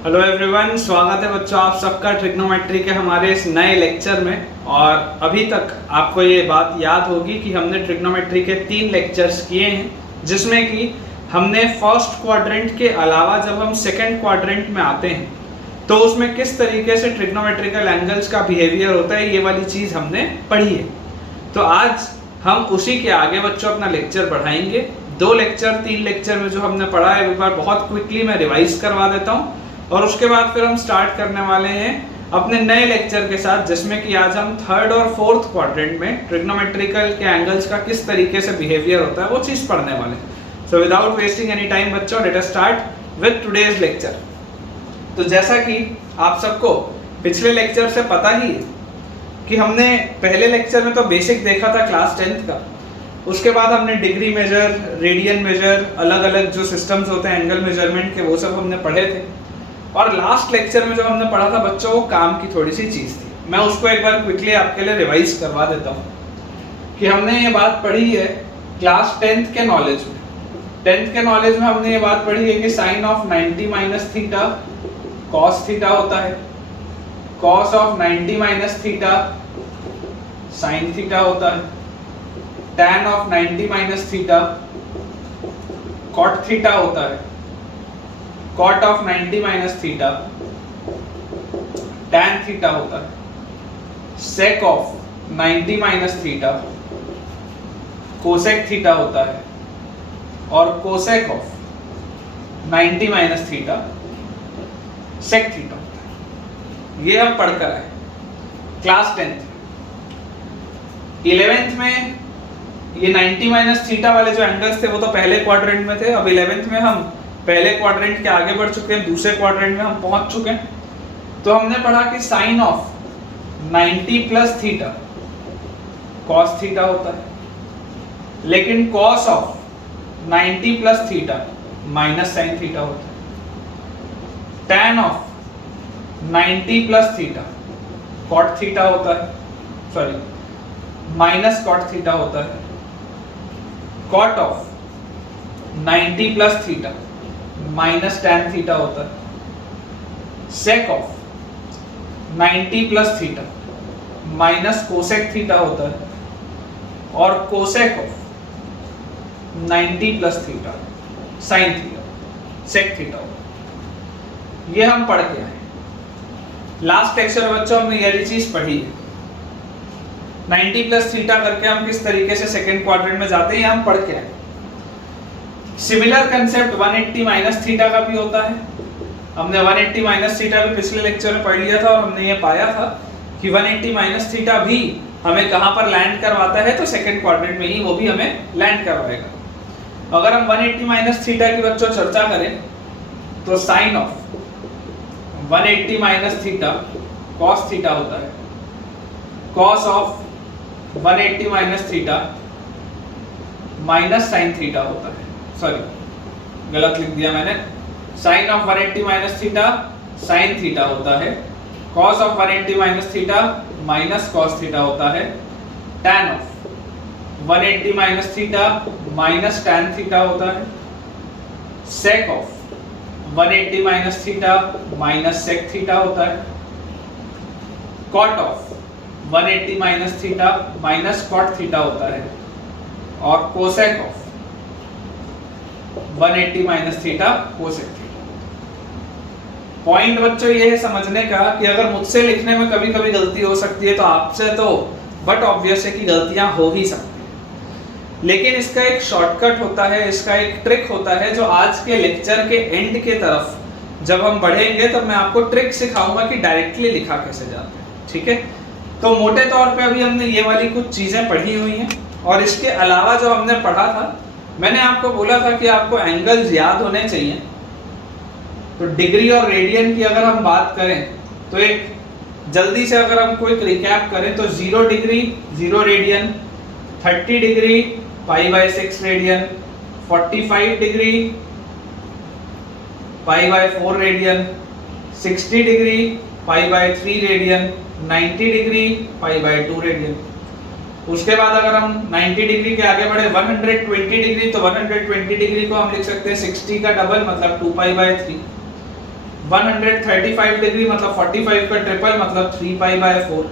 Hello everyone, स्वागत है बच्चों आप सबका ट्रिग्नोमेट्री के हमारे इस नए लेक्चर में। और अभी तक आपको ये बात याद होगी कि हमने ट्रिग्नोमेट्री के 3 लेक्चर्स किए हैं, जिसमें कि हमने फर्स्ट क्वाड्रेंट के अलावा जब हम सेकंड क्वाड्रेंट में आते हैं तो उसमें किस तरीके से ट्रिग्नोमेट्रिकल एंगल्स का बिहेवियर होता है, ये वाली चीज़ हमने पढ़ी है। तो आज हम उसी के आगे बच्चों अपना लेक्चर बढ़ाएंगे। 3 लेक्चर में जो हमने पढ़ा है एक बार बहुत क्विकली मैं रिवाइज करवा देता हूँ और उसके बाद फिर हम स्टार्ट करने वाले हैं अपने नए लेक्चर के साथ, जिसमें कि आज हम थर्ड और फोर्थ क्वाड्रेंट में ट्रिग्नोमेट्रिकल के एंगल्स का किस तरीके से बिहेवियर होता है वो चीज़ पढ़ने वाले हैं। So without wasting any time बच्चों, let us start with today's lecture. तो जैसा कि आप सबको पिछले लेक्चर से पता ही है कि हमने पहले लेक्चर में तो बेसिक देखा था क्लास 10th का, उसके बाद हमने डिग्री मेजर, रेडियन मेजर, अलग अलग जो सिस्टम्स होते हैं एंगल मेजरमेंट के, वो सब हमने पढ़े थे। और लास्ट लेक्चर में जो हमने पढ़ा था बच्चों, वो काम की थोड़ी सी चीज़ थी। मैं उसको एक बार क्विकली आपके लिए रिवाइज करवा देता हूँ कि हमने ये बात पढ़ी है क्लास 10th के नॉलेज में। 10th के नॉलेज में हमने ये बात पढ़ी है कि sine of 90 minus theta cos theta होता है, cos of 90 minus theta sine theta होता है, tan of 90 minus theta cot theta होता है, cot of 90 minus theta tan theta होता है, sec of 90 minus theta cosec theta होता है और cosec of 90 minus theta sec theta होता है। ये हम पढ़कर आए क्लास 10th। 11th में ये 90 माइनस थीटा वाले जो एंगल्स थे वो तो पहले क्वाड्रेंट में थे। अब 11th में हम पहले क्वाड्रेंट के आगे बढ़ चुके हैं, दूसरे क्वाड्रेंट में हम पहुंच चुके हैं। तो हमने पढ़ा कि sine of 90 plus theta cos theta होता है, लेकिन cos of 90 plus theta minus sine theta होता है। tan of 90 plus theta cot theta होता है, सॉरी माइनस कॉट थीटा होता है। Cot of 90 plus theta minus tan theta होता है। Sec of 90 plus theta minus cosec theta होता है और cosec of 90 plus theta sine theta sec theta होता है। ये हम पढ़ के आए। लास्ट लेक्चर बच्चों हमने ये चीज पढ़ी है, 90 प्लस थीटा करके हम किस तरीके से सेकेंड क्वाड्रेंट में जाते हैं, हम पढ़ के आए। सिमिलर कंसेप्ट 180 माइनस थीटा का भी होता है। हमने 180 माइनस थीटा भी पिछले लेक्चर में पढ़ लिया था और हमने ये पाया था कि 180 माइनस थीटा भी हमें कहां पर लैंड करवाता है, तो सेकंड क्वाड्रेंट में ही वो भी हमें लैंड करवाएगा। अगर हम 180 माइनस थीटा की बच्चों चर्चा करें तो sine of 180 minus theta cos theta होता है, cos of 180 minus theta minus sine theta होता है। सॉरी, गलत लिख दिया मैंने। Sine of 180 minus theta sine theta होता है, cos of 180 minus theta minus cos theta होता है। tan of 180 minus theta minus tan theta होता है। Sec of 180 minus theta minus sec theta होता है। Cot of 180 minus theta minus cot theta होता है और cosec of 180 minus theta cosec theta. Point बच्चों ये है समझने का कि अगर मुझसे लिखने में कभी कभी गलती हो सकती है तो आपसे तो बट ऑब्वियस है कि गलतियां हो ही सकती हैं, लेकिन इसका एक शॉर्टकट होता है, इसका एक ट्रिक होता है जो आज के लेक्चर के एंड के तरफ जब हम बढ़ेंगे तब मैं आपको ट्रिक सिखाऊंगा कि डायरेक्टली लिखा कैसे जाता है। ठीक है, तो मोटे तौर पे अभी हमने ये वाली कुछ चीजें पढ़ी हुई हैं और इसके अलावा जो हमने पढ़ा था, मैंने आपको बोला था कि आपको एंगल्स याद होने चाहिए। तो डिग्री और रेडियन की अगर हम बात करें तो एक जल्दी से अगर हम कोई रिकैप करें तो 0 degree 0 radian, 30 degree π/6 radian, 45 degree π/4 radian, 60 degree π/3 radian, 90 degree π/2 radian. उसके बाद अगर हम 90 डिग्री के आगे बढ़े 120 डिग्री, तो 120 डिग्री को हम लिख सकते हैं 60 का डबल मतलब 2π/3। 135 डिग्री मतलब 45 का ट्रिपल मतलब 3π/4,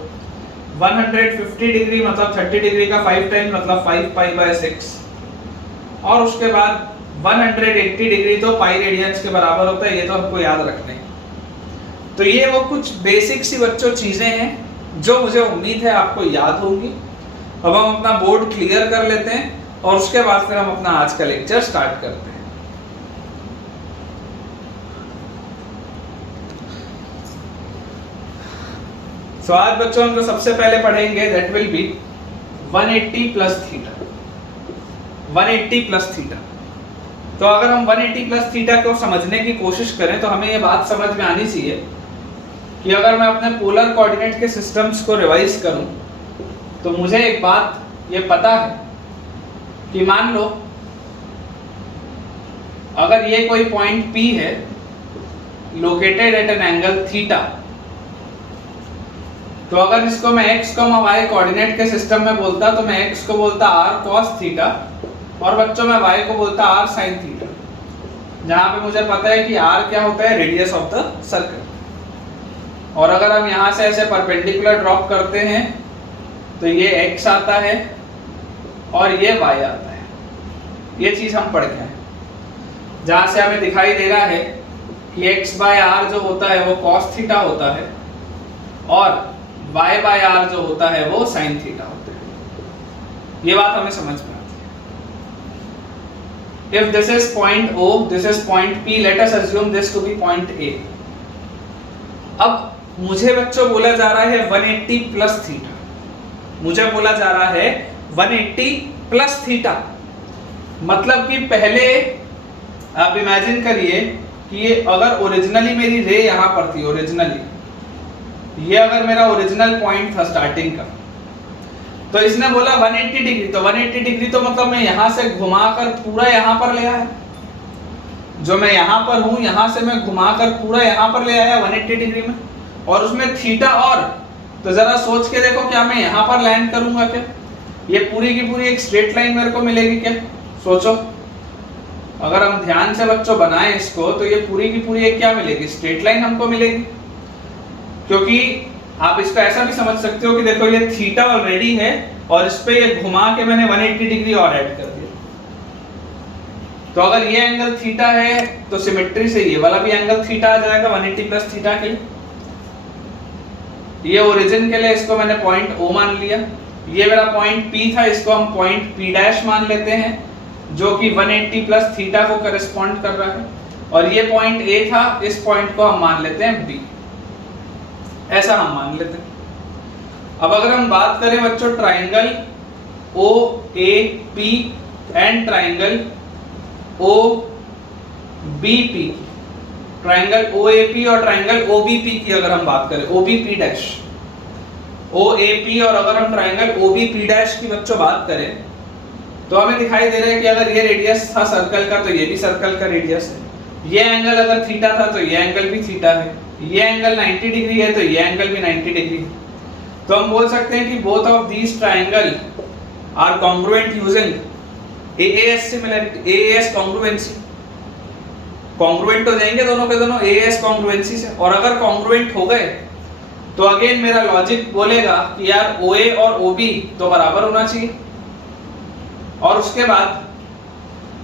150 डिग्री मतलब 30 डिग्री का 5 टाइम मतलब 5π/6, और उसके बाद 180 डिग्री तो पाई रेडियंस के बराबर होता है, ये तो हमको याद रखना है। तो ये वो कुछ बेसिक सी बच्चों चीजें हैं जो मुझे उम्मीद है आपको याद होंगी। अब हम अपना बोर्ड क्लियर कर लेते हैं और उसके बाद फिर हम अपना आज का लेक्चर स्टार्ट करते हैं। तो आज बच्चों हम जो सबसे पहले पढ़ेंगे that will be 180 plus theta. 180 plus theta, तो अगर हम 180 प्लस थीटा को समझने की कोशिश करें तो हमें ये बात समझ में आनी चाहिए कि अगर मैं अपने पोलर कोऑर्डिनेट के सिस्टम्स को रिवाइज करूं तो मुझे एक बात ये पता है कि मान लो अगर ये कोई पॉइंट P है located at an angle theta, तो अगर इसको मैं x, y कोऑर्डिनेट के सिस्टम में बोलता तो मैं x को बोलता r cos थीटा और बच्चों में y को बोलता r sin थीटा, जहां पे मुझे पता है कि r क्या होता है, रेडियस ऑफ द सर्कल। और अगर हम यहां से ऐसे परपेंडिकुलर ड्रॉप करते हैं तो ये x आता है और ये y आता है। ये चीज हम पढ़ के आए, जहां से हमें दिखाई दे रहा है कि x/r जो होता है वो cos थीटा होता है और y/r जो होता है वो sin थीटा होता है। ये बात हमें समझ में आती है। If this is point O, this is point P, let us assume this to be point A. अब मुझे बच्चों बोला जा रहा है 180 प्लस थीटा, मुझे बोला जा रहा है 180 प्लस थीटा, मतलब कि पहले आप इमेजिन करिए कि ये अगर ओरिजिनली मेरी रे यहां पर थी, ओरिजिनली ये अगर मेरा ओरिजिनल पॉइंट था स्टार्टिंग का, तो इसने बोला 180 डिग्री, तो 180 डिग्री तो मतलब मैं यहां से घुमाकर पूरा यहां पर ले आया, जो मैं यहां पर हूं यहां से मैं घुमाकर पूरा यहां पर ले आया 180 डिग्री में, और उसमें थीटा और, तो जरा सोच के देखो क्या मैं यहां पर लैंड करूंगा क्या, ये पूरी की पूरी एक स्ट्रेट लाइन मेरे को मिलेगी क्या, सोचो। अगर हम ध्यान से बच्चों बनाएं इसको तो ये पूरी की पूरी एक क्या मिलेगी, स्ट्रेट लाइन हमको मिलेगी। क्योंकि आप इसको ऐसा भी समझ सकते हो कि देखो ये थीटा ऑलरेडी है और इस पे ये घुमा के मैंने 180 डिग्री और ऐड कर दिया, तो अगर ये एंगल थीटा है तो सिमेट्री से ये वाला भी एंगल थीटा आ जाएगा 180 प्लस थीटा के लिए। ये ओरिजिन के लिए इसको मैंने पॉइंट O मान लिया, ये मेरा पॉइंट P था, इसको हम पॉइंट P' मान लेते हैं जो कि 180 प्लस थीटा को करस्पॉन्ड कर रहा है, और ये पॉइंट A था, इस पॉइंट को हम मान लेते हैं B, ऐसा हम मान लेते हैं। अब अगर हम बात करें बच्चों triangle OAP and triangle OBP, triangle OAP और ट्राइंगल OBP की अगर हम बात करें, OBP' OAP और अगर हम ट्राइंगल OBP' की बच्चों बात करें तो हमें दिखाई दे रहा है कि अगर ये रेडियस था सर्कल का तो ये भी सर्कल का रेडियस है, ये एंगल अगर थीटा था तो ये एंगल भी थीटा है, ये एंगल 90 डिग्री है तो ये एंगल भी 90 डिग्री है। तो हम बोल सकते हैं कि both of these triangle are congruent using AAS similarity, AAS congruency, congruent हो जाएंगे दोनों के दोनों AAS कॉन्ग्रुएंसी से। और अगर कॉन्ग्रुएंट हो गए तो अगेन मेरा लॉजिक बोलेगा कि यार OA और OB तो बराबर होना चाहिए, और उसके बाद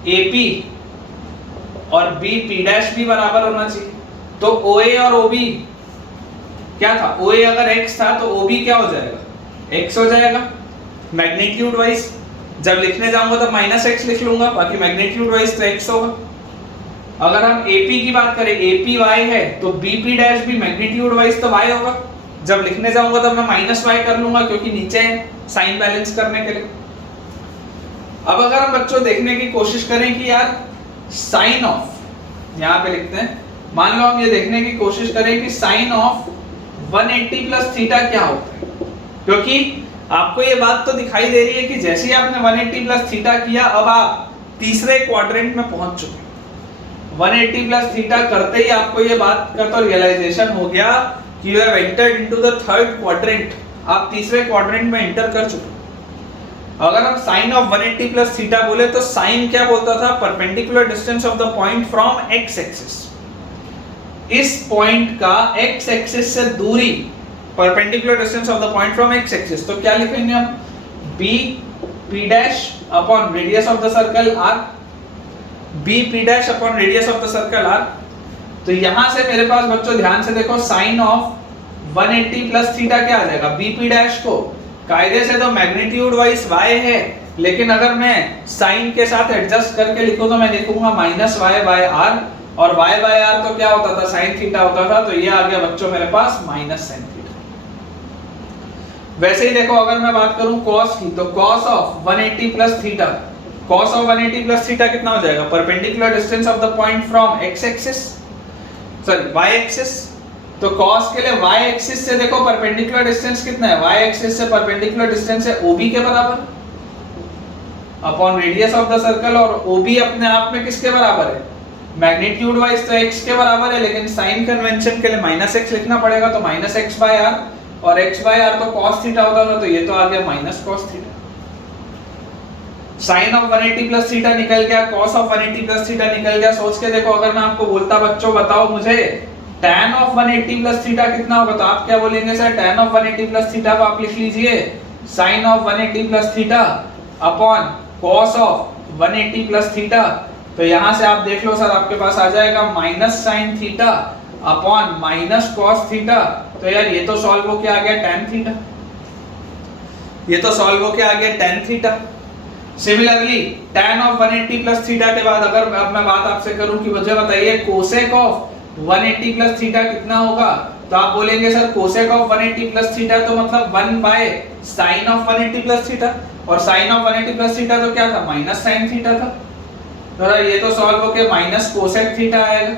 AP और BP' भी बराबर होना चाहिए। तो OA और OB क्या था, OA अगर x था तो OB क्या हो जाएगा, x हो जाएगा मैग्नीट्यूड वाइज। जब लिखने जाऊंगा तो -x लिख लूंगा, बाकी मैग्नीट्यूड वाइज तो x होगा। अगर हम AP की बात करें, AP y है तो BP' भी मैग्नीट्यूड वाइज तो y होगा। जब लिखने जाऊंगा तो मैं -y कर लूंगा क्योंकि नीचे है साइन बैलेंस करने के लिए। अब अगर हम बच्चों देखने की कोशिश करें कि यार साइन ऑफ, यहाँ पे लिखते हैं, मान लो हम ये देखने की कोशिश करें कि साइन ऑफ 180 प्लस थीटा क्या होता है, क्योंकि आपको ये बात तो दिखाई दे रही है कि जैसे ही आपने 180 प्लस थीटा किया अब आप तीसरे क्वाड्रेंट में पहुंच चुके। 180 प्लस थीटा करते ही आपको ये बात का तो रियलाइजेशन हो गया कि you have entered into the third quadrant, आप तीसरे क्वाड्रेंट में एंटर कर चुके। अगर हम साइन ऑफ 180 प्लस थीटा बोले तो साइन क्या बोलता था, perpendicular distance of the point from x axis. इस पॉइंट का x एक्सिस से दूरी, perpendicular distance of the point from x axis, तो क्या लिखेंगे हम, b p dash upon radius of the circle r, b p dash upon radius of the circle r। तो यहां से मेरे पास बच्चों ध्यान से देखो, साइन ऑफ 180 प्लस थीटा क्या आ जाएगा, बी पी डैश को कायदे से तो मैग्नीट्यूड वाइज y है, लेकिन अगर मैं साइन के साथ एडजस्ट करके लिखूं तो मैं लिखूंगा माइनस y बाय r, और y बाय r तो क्या होता था, साइन थीटा होता था, तो ये आ गया बच्चों मेरे पास माइनस साइन थीटा। वैसे ही देखो अगर मैं बात करूं cos की, तो cos ऑफ 180 प्लस थीटा, cos ऑफ 180 प्लस थीटा कितना हो जाएगा, perpendicular distance of the point from x axis, sorry y axis. तो cos के लिए y एक्सिस से देखो परपेंडिकुलर डिस्टेंस कितना है, y एक्सिस से परपेंडिकुलर डिस्टेंस है OB के बराबर upon radius of the circle, और OB अपने आप में किसके बराबर है, मैग्नीट्यूड वाइज तो x के बराबर है, लेकिन साइन कन्वेंशन के लिए माइनस x लिखना पड़ेगा, तो माइनस x बाय r, और x बाय r तो cos थीटा होता था, तो ये तो आ गया minus cos theta. Sine of 180 plus theta निकल गया, cos ऑफ 180 प्लस थीटा निकल गया। सोच के देखो, अगर मैं आपको बोलता बच्चों बताओ मुझे tan ऑफ 180 प्लस थीटा कितना होगा, तो आप क्या बोलेंगे sir, tan of 180 plus theta को आप लिख लीजिए sin of 180 plus theta upon cos ऑफ 180 प्लस थीटा। तो यहां से आप देख लो सर, आपके पास आ जाएगा minus sine theta upon minus cos theta. तो यार ये तो सॉल्व हो के आ गया tan थीटा, ये तो सॉल्व हो के आ गया tan theta. Similarly tan of 180 plus theta के बाद अगर अब मैं बात आपसे करूं कि मुझे बताइए कोसेक ऑफ 180 प्लस थीटा कितना होगा, तो आप बोलेंगे sir cosec of 180 plus theta तो मतलब 1 by sine of 180 plus theta, और साइन ऑफ 180 प्लस थीटा तो क्या था, माइनस साइन थीटा था। तो ये तो सॉल्व होके माइनस कोसेक थीटा आएगा।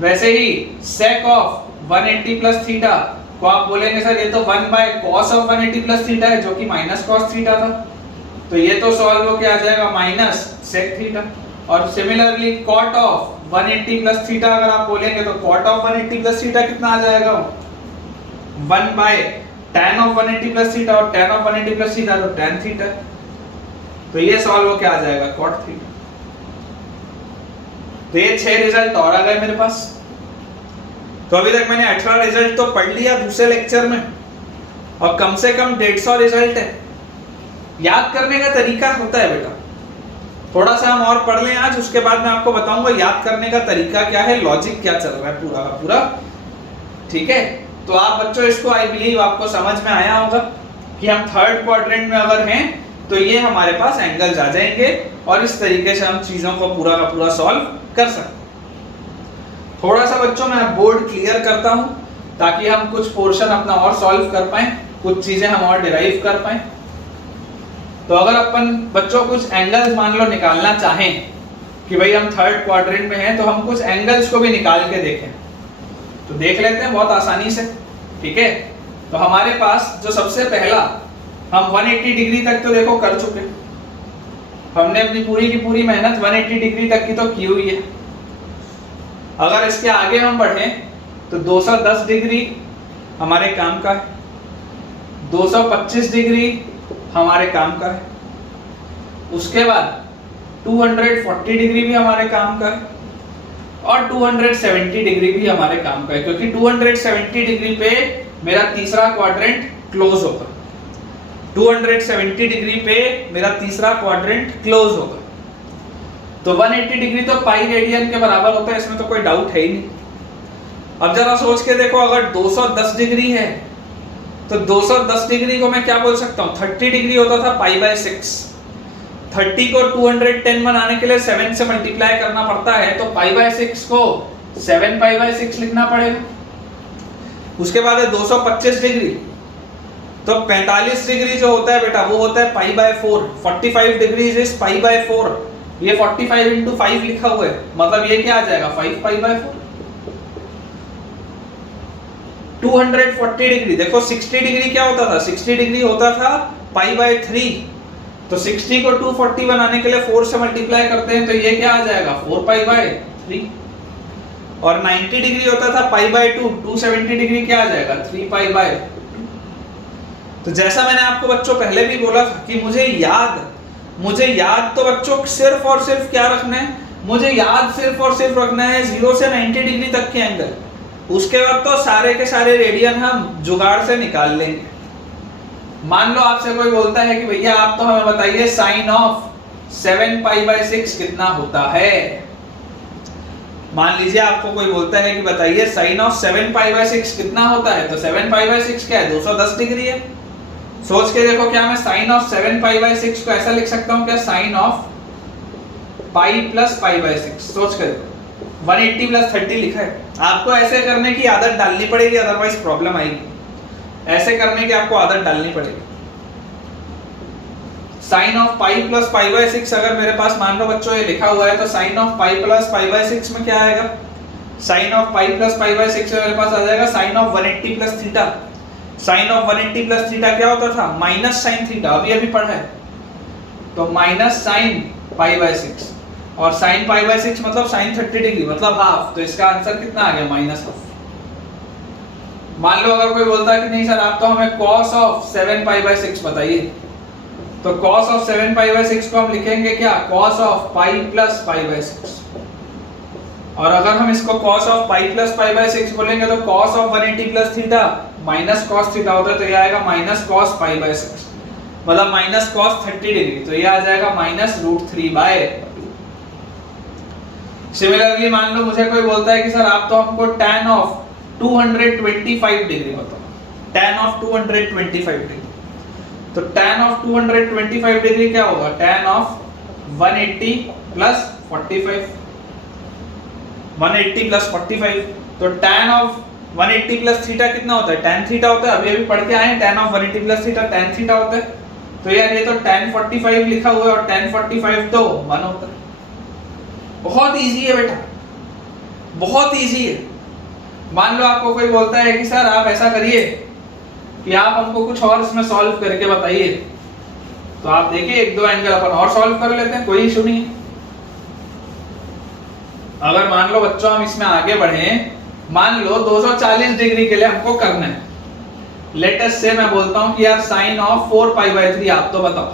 वैसे ही सेक ऑफ 180 प्लस थीटा को आप बोलेंगे सर ये तो 1 by cos of 180 plus theta है, जो कि माइनस कॉस थीटा था, तो ये तो सॉल्व होके आ जाएगा माइनस सेक थीटा। और similarly cot of 180 plus theta अगर आप बोलेंगे तो कॉट ऑफ 180 प्लस थीटा कितना आ जाएगा, 1 by tan of 180 plus theta, और tan ऑफ 180 प्लस थीटा तो tan थीटा, तो ये सॉल्व होके आ जाएगा कॉट थीटा। तो ये 6 रिजल्ट और आ गए मेरे पास। तो अभी तक मैंने 18 रिजल्ट तो पढ़ लिया दूसरे लेक्चर में, और कम से कम 150 रिजल्ट है। याद करने का तरीका होता है बेटा, थोड़ा सा हम और पढ़ लें आज, उसके बाद मैं आपको बताऊंगा याद करने का तरीका क्या है, लॉजिक क्या चल रहा है पूरा का पूरा, ठीक है। तो आप बच्चों इसको आई बिलीव आपको समझ में आया होगा कि हम थर्ड क्वाड्रेंट में अगर हैं तो ये हमारे पास एंगल्स आ जाएंगे, और इस तरीके से हम चीजों को पूरा का पूरा सॉल्व कर सकते हैं। थोड़ा सा बच्चों मैं बोर्ड क्लियर करता हूं ताकि हम कुछ पोर्शन अपना और सॉल्व कर पाएं, कुछ चीजें हम और डिराइव कर पाएं। तो अगर अपन बच्चों कुछ एंगल्स मान लो निकालना चाहें कि भाई हम थर्ड क्वाड्रेंट में हैं, तो हम कुछ एंगल्स को भी निकाल के देखें, तो देख लेते हैं बहुत आसानी से, ठीक है। तो हमारे पास जो सबसे पहला हम 180 डिग्री तक तो देखो कर चुके, हमने अपनी पूरी की पूरी मेहनत 180 डिग्री तक की तो की हुई है। अगर इसके आगे हम बढ़े तो 210 डिग्री हमारे काम का है, 225 डिग्री हमारे काम का है, उसके बाद 240 डिग्री भी हमारे काम का है, और 270 डिग्री भी हमारे काम का है, क्योंकि 270 डिग्री पे मेरा तीसरा क्वाड्रेंट क्लोज होगा। 270 डिग्री पे मेरा तीसरा क्वाड्रेंट क्लोज होगा। तो 180 डिग्री तो पाई रेडियन के बराबर होता है, इसमें तो कोई डाउट है ही नहीं। अब जरा सोच के देखो, अगर 210 डिग्री है तो 210 डिग्री को मैं क्या बोल सकता हूँ, 30 डिग्री होता था पाई बाय 6। 30 को 210 बनाने के लिए 7 से मल्टीप्लाई करना पड़ता है, तो पाई बाय 6 को 7 पाई बाय 6 लिखना पड़ेगा। उसके बाद है 225 डिग्री, तो 45 डिग्री जो होता है बेटा वो होता है pi by 4। 45 degree is pi by 4, ये 45 इंटू 5 लिखा हुआ है, मतलब ये क्या आ जाएगा 5 पाई बाय 4। 240 डिग्री देखो, 60 डिग्री क्या होता था, 60 डिग्री होता था पाई बाय 3, तो 60 को 240 बनाने के लिए 4 से मल्टीप्लाई करते हैं, तो ये क्या आ जाएगा 4 पाई बाय 3। और 90 डिग्री होता था पाई बाय 2, 270 डिग्री क्या आ जाएगा 3 पाई बाय 2। तो जैसा मैंने आपको बच्चों पहले भी बोला था कि मुझे याद तो बच्चों सिर्फ और सिर्फ क्या रखना है, मुझे याद सिर्फ और सिर्फ रखना है 0 से 90 डिग्री तक के एंगल, उसके बाद तो सारे के सारे रेडियन हम जुगाड़ से निकाल लेंगे। मान लो आपसे कोई बोलता है कि भैया आप तो हमें बताइए साइन ऑफ 7π/6 कितना होता है। मान लीजिए आपको कोई बोलता है कि बताइए साइन ऑफ 7π/6 कितना होता है, तो 7π/6 क्या है, 210 डिग्री है। सोच के देखो, क्या मैं साइन ऑफ 7π/6 को ऐसा लिख सकता हूँ क्या, साइन ऑफ π + π/6। सोच कर 180 + 30 लिखा है। आपको ऐसे करने की आदत डालनी पड़ेगी, अदरवाइज प्रॉब्लम आएगी। ऐसे करने की आपको आदत डालनी पड़ेगी। साइन ऑफ π + π/6 अगर मेरे पास मान लो बच्चों ये लिखा हुआ है, तो साइन ऑफ π + π/6 में क्या आएगा, साइन ऑफ π + π/6 में मेरे पास आ जाएगा sine of 180 + theta. Sine of 180 + theta क्या होता था, माइनस साइन थीटा, अभी पढ़ा है। तो माइनस साइन π/6, और साइन π/6 मतलब साइन 30 डिग्री मतलब हाफ, तो इसका आंसर कितना आ गया, -हाफ। मान लो अगर कोई बोलता है कि नहीं सर आप तो हमें cos ऑफ 7π/6 बताइए, तो cos ऑफ 7π/6 को हम लिखेंगे क्या, cos ऑफ π + π/6। और अगर हम इसको cos ऑफ π + π/6 बोलेंगे तो cos ऑफ 180 + थीटा माइनस cos थीटा होता है, तो ये आएगा -cos π/6 मतलब -cos 30 डिग्री, तो ये आ जाएगा -√3/। सिमिलरली मान लो मुझे कोई बोलता है कि सर आप तो हमको tan ऑफ 225 डिग्री बताओ, tan ऑफ 225 डिग्री। तो tan ऑफ 225 डिग्री क्या होगा, tan ऑफ 180 + 45, 180 + 45। तो tan ऑफ 180 + थीटा कितना होता है, tan थीटा होता है, अभी पढ़ के आए हैं, tan of 180 + theta tan theta होता है। तो यार ये तो tan 45 लिखा हुआ है, और tan 45 तो 1 होता है। बहुत इजी है बेटा, बहुत इजी है। मान लो आपको कोई बोलता है कि सर आप ऐसा करिए कि आप हमको कुछ और इसमें सॉल्व करके बताइए, तो आप देखिए 1-2 एंगल अपन और सॉल्व कर लेते हैं, कोई इशू नहीं है। अगर मान लो बच्चों हम इसमें आगे बढ़े, मान लो 240 डिग्री के लिए हमको करना है। लेट अस से मैं बोलता हूं कि यार साइन ऑफ 4π/3 आप तो बताओ,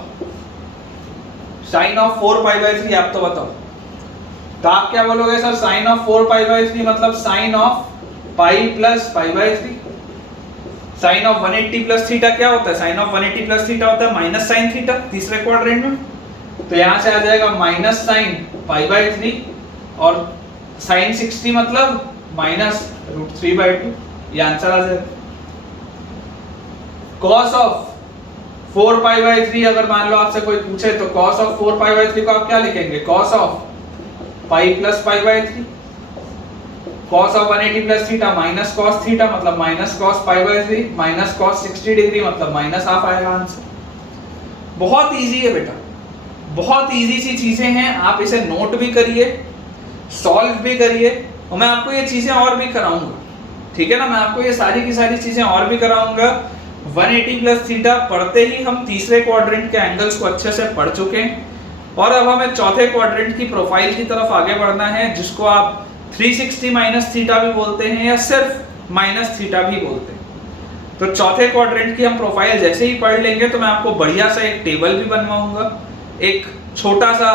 साइन ऑफ 4π/3 आप तो बताओ। तो आप क्या बोलोगे सर, साइन ऑफ 4π/3 मतलब sine of π + π/3। Sine of 180 + theta क्या होता है, साइन ऑफ 180 + थीटा होता है माइनस साइन थीटा तीसरे क्वाड्रेंट में। तो यहां से आ जाएगा माइनस साइन π/3, और साइन 60 मतलब -√3/2, ये आंसर आ जाएगा। cos ऑफ 4π/3 अगर मान लो आपसे कोई पूछे, तो cos ऑफ 4π/3 को आप क्या लिखेंगे, cos ऑफ π + π/3। cos ऑफ 180 + थीटा -cos थीटा मतलब -cos π/3, -cos 60 डिग्री मतलब -हाफ आएगा आंसर। बहुत इजी है बेटा, बहुत इजी सी चीजें हैं, आप इसे नोट भी करिए, सॉल्व भी करिए, और मैं आपको ये चीजें और भी कराऊंगा, ठीक है ना। मैं आपको ये सारी की सारी चीजें और भी कराऊंगा। 180 + थीटा पढ़ते ही हम तीसरे क्वाड्रेंट के एंगल्स को अच्छे से पढ़ चुके हैं, और अब हमें चौथे क्वाड्रेंट की प्रोफाइल की तरफ आगे बढ़ना है, जिसको आप 360 - थीटा भी बोलते हैं, या सिर्फ -थीटा भी बोलते हैं। तो चौथे क्वाड्रेंट की हम प्रोफाइल जैसे ही पढ़ लेंगे, तो मैं आपको बढ़िया सा एक टेबल भी बनवाऊंगा, एक छोटा सा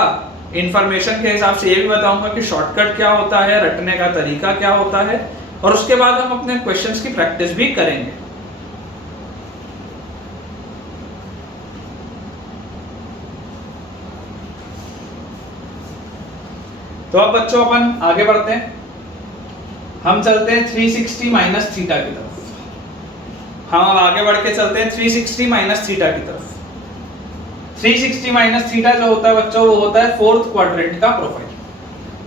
इंफॉर्मेशन के हिसाब से ये भी बताऊंगा कि शॉर्टकट क्या होता है, रटने का तरीका क्या होता है, और उसके बाद हम अपने क्वेश्चंस की प्रैक्टिस भी करेंगे। तो अब बच्चों अपन आगे बढ़ते हैं, हम चलते हैं 360 - थीटा की तरफ। हम अब आगे बढ़ के चलते हैं 360 - थीटा की तरफ। 360 - थीटा जो होता है बच्चों, वो होता है फोर्थ क्वाड्रेंट का प्रोफाइल।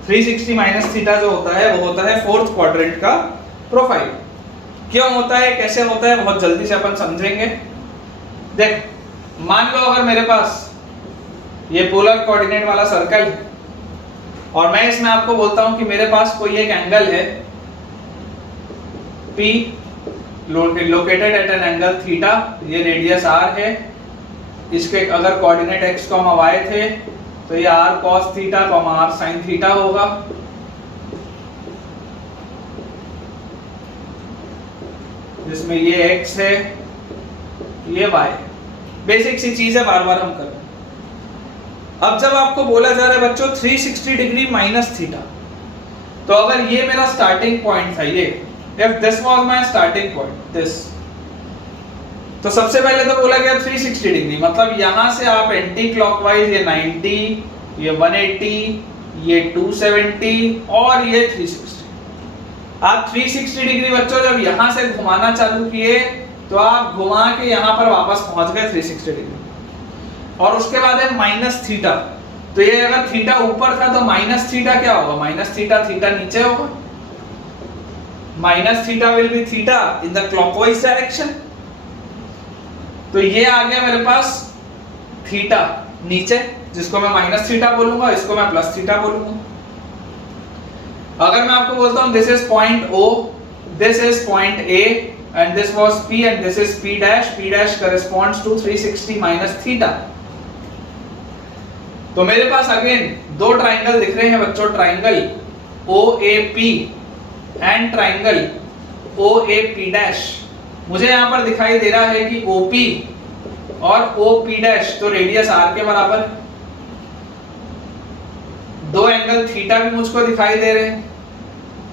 360 - थीटा जो होता है वो होता है फोर्थ क्वाड्रेंट का प्रोफाइल। क्यों होता है, कैसे होता है, बहुत जल्दी से अपन समझेंगे। देख, मान लो अगर मेरे पास ये पोलर कोऑर्डिनेट वाला सर्कल है, और मैं इसमें आपको बोलता हूं कि मेरे पास कोई एक एंगल है P located at an angle theta, ये रेडियस r है, इसके अगर कोऑर्डिनेट x, y थे, तो ये r cos theta, r sin theta होगा। जिसमें ये x है, ये y, बेसिक सी चीज है, बार बार हम कर रहे हैं। अब जब आपको बोला जा रहा है बच्चों 360 डिग्री माइनस थीटा, तो अगर ये मेरा स्टार्टिंग पॉइंट था, ये if this was my starting point this, तो सबसे पहले तो बोला गया 360 डिग्री, मतलब यहां से आप एंटी क्लॉकवाइज ये 90, ये 180, ये 270 और ये 360। आप 360 डिग्री बच्चों जब यहां से घुमाना चालू किए तो आप घुमा के यहां पर वापस पहुंच गए 360 डिग्री। और उसके बाद है माइनस थीटा, तो ये अगर थीटा ऊपर था तो माइनस थीटा क्या होगा, माइनस थीटा, थीटा नीचे होगा, minus theta will B theta in the clockwise direction. तो ये आ गया मेरे पास थीटा नीचे, जिसको मैं माइनस थीटा बोलूंगा, इसको मैं प्लस थीटा बोलूंगा। अगर मैं आपको बोलता हूं this is point O, this is point A and this was P and this is P dash, P dash corresponds to 360 minus theta। तो मेरे पास अगेन दो ट्राइंगल दिख रहे हैं बच्चों, triangle OAP and triangle OAP dash. मुझे यहां पर दिखाई दे रहा है कि OP और OP डैश तो रेडियस R के बराबर है, दो एंगल थीटा भी मुझको दिखाई दे रहे हैं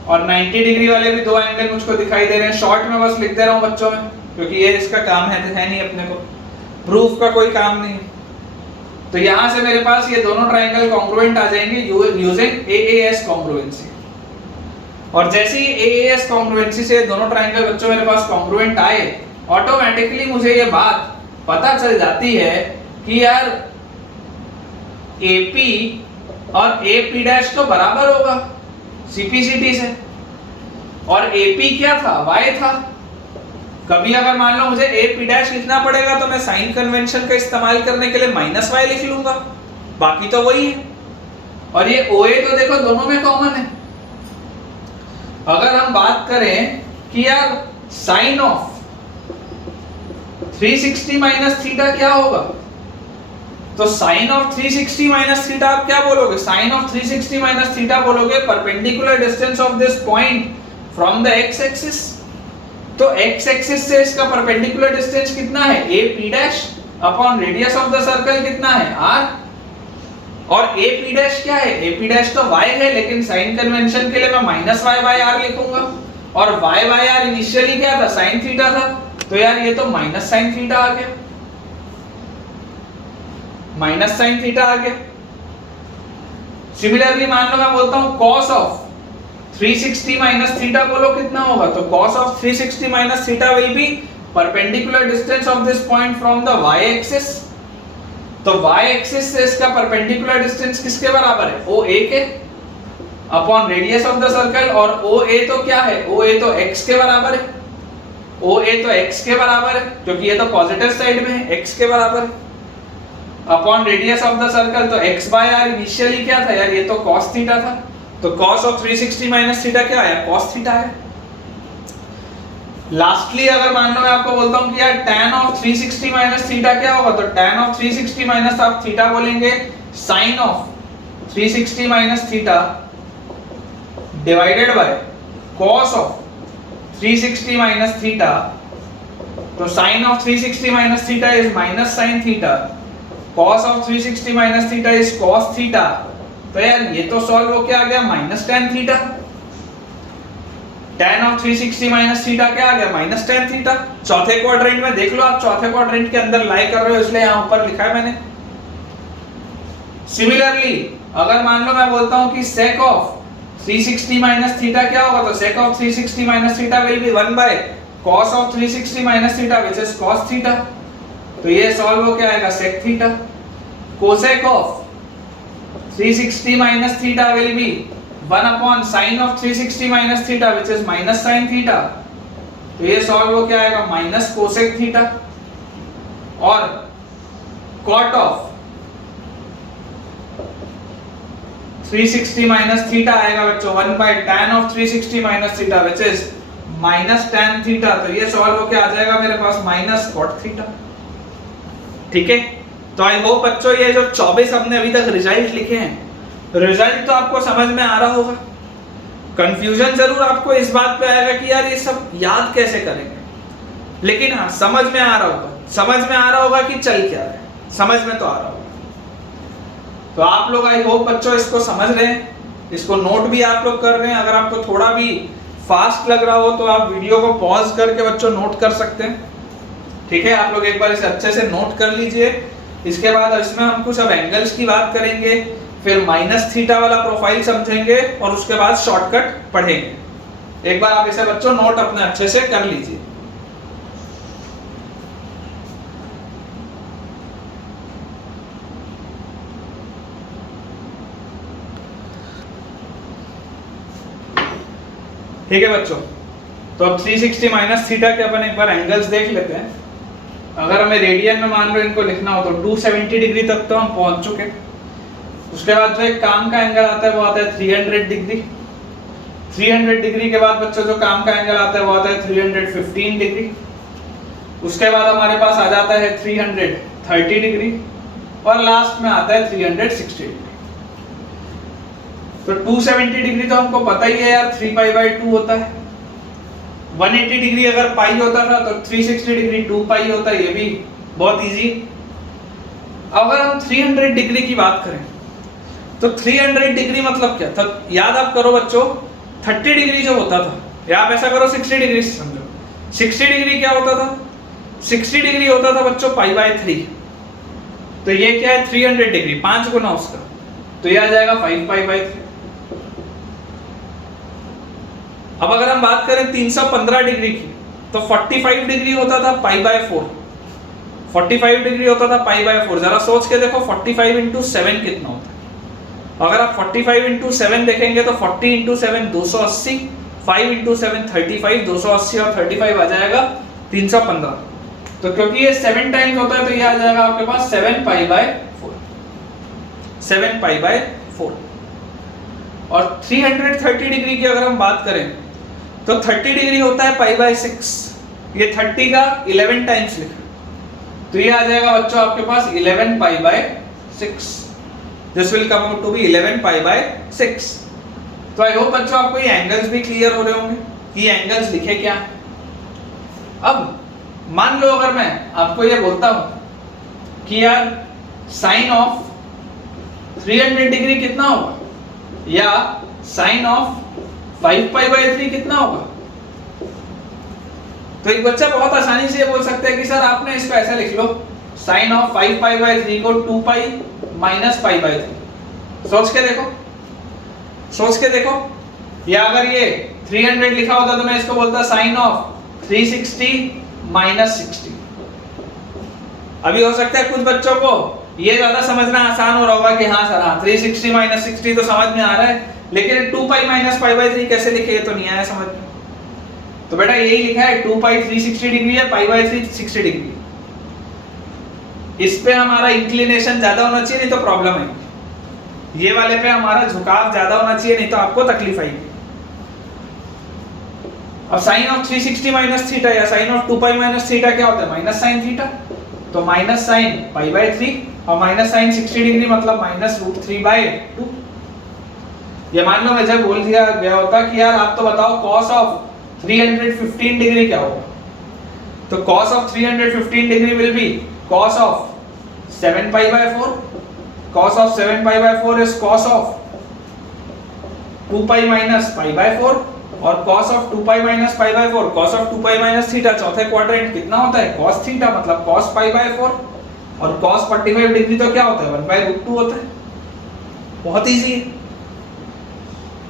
और 90 डिग्री वाले भी दो एंगल मुझको दिखाई दे रहे हैं। शॉर्ट में बस लिख दे रहा हूं बच्चों में, क्योंकि ये इसका काम है नहीं, अपने को प्रूफ का कोई काम नहीं। तो यहां से मेरे पास ये दोनों ट्राइंगल कॉन्ग्रुएंट आ जाएंगे यूजिंग AAS कॉन्ग्रुएंसी। और जैसे ही AAS कॉन्ग्रुएंसी से दोनों ट्राइंगल बच्चों मेरे पास कॉन्ग्रुएंट आए, ऑटोमेटिकली मुझे ये बात पता चल जाती है कि यार AP और AP डैश तो बराबर होगा CPCT से, और AP क्या था, Y था। कभी अगर मान लो मुझे AP डैश लिखना पड़ेगा तो मैं साइन कन्वेंशन का इस्तेमाल करने के लिए माइनस Y लिख लूंगा, बाकी तो वही है। और ये OA तो देखो दोनों में कॉमन है। अगर हम बात करें कि यार साइन ऑफ 360 माइनस थीटा क्या होगा, तो साइन ऑफ 360 माइनस थीटा आप क्या बोलोगे, साइन ऑफ 360 माइनस थीटा बोलोगे perpendicular distance of this point from the x axis. तो x एक्सिस से इसका परपेंडिकुलर डिस्टेंस कितना है, AP dash upon radius of the circle कितना है, r। और AP डैश क्या है, AP डैश तो y है, लेकिन साइन कन्वेंशन के लिए मैं माइनस y बाय r लिखूंगा, और y बाय r इनिशियली क्या था, साइन थीटा था। तो यार ये तो माइनस साइन थीटा आ गया, माइनस साइन थीटा आ गया। सिमिलरली मान लो मैं बोलता हूं cos ऑफ 360 माइनस थीटा, बोलो कितना होगा, तो cos of 360 minus theta will B perpendicular distance of this point from the y axis. तो y एक्सिस से इसका परपेंडिकुलर डिस्टेंस किसके बराबर है, OA के upon radius of the circle. और OA तो क्या है, OA तो x के बराबर है, OA तो x के बराबर है, क्योंकि ये तो पॉजिटिव साइड में है, x के बराबर है, upon radius of the circle. तो x बाय r इनिशियली क्या था यार, ये तो cos थीटा था, तो cos ऑफ 360 माइनस थीटा क्या आया, cos थीटा है। लास्टली अगर मान लो मैं आपको बोलता हूं कि यार tan ऑफ 360 माइनस थीटा क्या होगा, तो tan ऑफ 360 माइनस आप थीटा बोलेंगे sin of 360 minus theta divided by cos of 360 minus theta. तो sin of 360 minus theta is minus sin theta, cos of 360 minus theta is cos theta. तो यार ये तो सॉल्व हो के आ गया minus tan theta. tan of 360 minus theta क्या आ गया, माइनस tan थीटा। चौथे क्वाड्रेंट में देख लो, आप चौथे क्वाड्रेंट के अंदर लाई कर रहे हो, इसलिए यहां ऊपर लिखा है मैंने। सिमिलरली अगर मान लो मैं बोलता हूं कि sec ऑफ 360 माइनस थीटा क्या होगा, तो sec of 360 minus theta will be 1 by cos of 360 minus theta which is cos theta. तो ये सॉल्व हो के आएगा sec theta. cosec of 360 minus theta will be 1 upon sin of 360 minus theta which is minus sin theta. तो ये solve हो के आएगा माइनस cosec थीटा। और cot ऑफ 360 माइनस थीटा आएगा बच्चों 1 by tan of 360 minus theta which is minus tan theta. तो ये सॉल्व होके आ जाएगा मेरे पास माइनस cot थीटा। ठीक है, तो आई होप बच्चों ये जो 24 हमने अभी तक रिजल्ट लिखे हैं, रिजल्ट तो आपको समझ में आ रहा होगा। कंफ्यूजन जरूर आपको इस बात पे आएगा कि यार ये सब याद कैसे करेंगे, लेकिन हाँ समझ में आ रहा होगा, समझ में आ रहा होगा कि चल क्या रहा है, समझ में तो आ रहा होगा। तो आप लोग आई होप बच्चों इसको समझ रहे हैं, इसको नोट भी आप लोग कर रहे हैं। अगर आपको थोड़ा भी फास्ट लग रहा हो तो आप वीडियो को पॉज करके बच्चों नोट कर सकते हैं। ठीक है, आप लोग एक बार इसे अच्छे से नोट कर लीजिए। इसके बाद इसमें हम कुछ अब एंगल्स की बात करेंगे, फिर माइनस थीटा वाला प्रोफाइल समझेंगे और उसके बाद शॉर्टकट पढ़ेंगे। एक बार आप इसे बच्चों नोट अपने अच्छे से कर लीजिए। ठीक है बच्चों, तो अब 360 माइनस थीटा के अपन एक बार एंगल्स देख लेते हैं। अगर हमें रेडियन में मान लो इनको लिखना हो तो 270 डिग्री तक तो हम पहुंच चुके। उसके बाद जो एक काम का एंगल आता है वो आता है 300 डिग्री। 300 डिग्री के बाद बच्चों जो काम का एंगल आता है वो आता है 315 डिग्री। उसके बाद हमारे पास आ जाता है 330 डिग्री और लास्ट में आता है 360 डिग्री। तो 270 डिग्री तो हमको पता ही है यार 3π/2 होता है। 180 डिग्री अगर पाई होता था तो 360 डिग्री 2π होता है, ये भी बहुत इजी। अगर हम 300 डिग्री की बात करें तो 300 डिग्री मतलब क्या था, याद आप करो बच्चों। 30 डिग्री जो होता था, या आप ऐसा करो 60 डिग्री से समझो। 60 डिग्री क्या होता था, 60 डिग्री होता था बच्चों π/3। तो ये क्या है 300 डिग्री, 5 गुना उसका, तो ये आ जाएगा 5π/3। अब अगर हम बात करें 315 डिग्री की तो 45 डिग्री होता था π/4। 45 डिग्री होता था π/4। जरा सोच के देखो 45 × 7 कितना होता है। अगर आप 45 × 7 देखेंगे तो 40 × 7 280, 5 × 7 35, 280 और 35 आ जाएगा 315। तो क्योंकि ये 7 टाइम्स होता है तो ये आ जाएगा आपके पास 7π/4। 7π/4। और 330 डिग्री की अगर हम बात करें तो 30 डिग्री होता है π/6। ये 30 का 11 टाइम्स लिखा, तो ये आ जाएगा बच्चों आपके पास 11π/6। This will come out to be 11π/6। तो आई होप बच्चों आपको ये एंगल्स भी क्लियर हो रहे होंगे कि ये एंगल्स लिखे क्या है। अब मान लो अगर मैं आपको ये बोलता हूं कि यार साइन ऑफ 300 डिग्री कितना होगा, या साइन ऑफ 5π/3 कितना होगा, तो एक बच्चा बहुत आसानी से ये बोल सकता है कि सर आपने इसको ऐसा लिख लो, साइन ऑफ 5π/3 को 2π - π/3। सोच के देखो, सोच के देखो। या अगर ये 300 लिखा होता तो मैं इसको बोलता साइन ऑफ 360 - 60। अभी हो सकता है कुछ बच्चों को ये ज्यादा समझना आसान हो रहा होगा कि हाँ सर, हाँ 360 - 60 तो समझ में आ रहा है, लेकिन 2π - π/3 कैसे लिखे ये तो नहीं आया समझ में। तो बेटा यही लिखा है 2π 360 डिग्री है, π/3 60 डिग्री। इस पे हमारा इंक्लिनेशन ज्यादा होना चाहिए, नहीं तो प्रॉब्लम है। ये वाले पे हमारा झुकाव ज्यादा होना चाहिए, नहीं तो आपको तकलीफ आएगी। अब साइन ऑफ 360 - थीटा या साइन ऑफ 2π - थीटा क्या होता है, माइनस साइन थीटा। तो माइनस साइन π/3 और माइनस साइन 60 डिग्री मतलब -√3/2। ये मान लो मुझे बोल दिया गया होता कि यार आप तो बताओ cos ऑफ 315 डिग्री क्या होगा, तो cos of 315 degree will be cos of 7π/4। cos of 7π/4 is cos of 2π - π/4 और cos of 2π - π/4 cos of 2π - theta चौथे क्वाड्रेंट कितना होता है, cos थीटा मतलब cos π/4 और cos 45 डिग्री तो क्या होता है 1/√2 होता है। बहुत इजी है।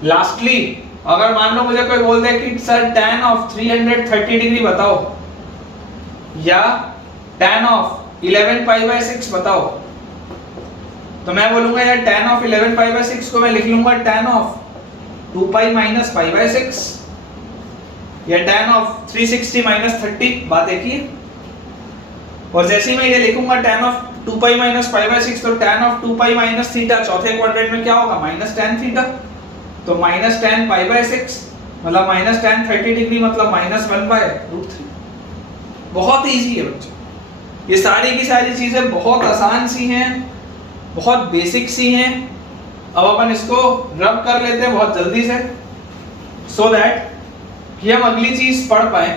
लास्टली अगर मान लो मुझे कोई बोल दे कि सर tan ऑफ 330 डिग्री बताओ या tan ऑफ 11π/6 बताओ, तो मैं बोलूंगा यार tan ऑफ 11π/6 को मैं लिख लूंगा tan ऑफ 2π - π/6 या tan ऑफ 360 - 30, बात एक ही है। और जैसे ही मैं ये लिखूंगा tan ऑफ 2π - π/6 तो tan ऑफ 2π - थीटा चौथे क्वाड्रेंट में क्या होगा -tan थीटा, तो -tan π/6 मतलब -tan 30 डिग्री मतलब -1/√3। बहुत इजी है बच्चों, ये सारी की सारी चीजें बहुत आसान सी हैं, बहुत बेसिक सी हैं। अब अपन इसको रब कर लेते हैं बहुत जल्दी से, सो दैट कि हम अगली चीज पढ़ पाए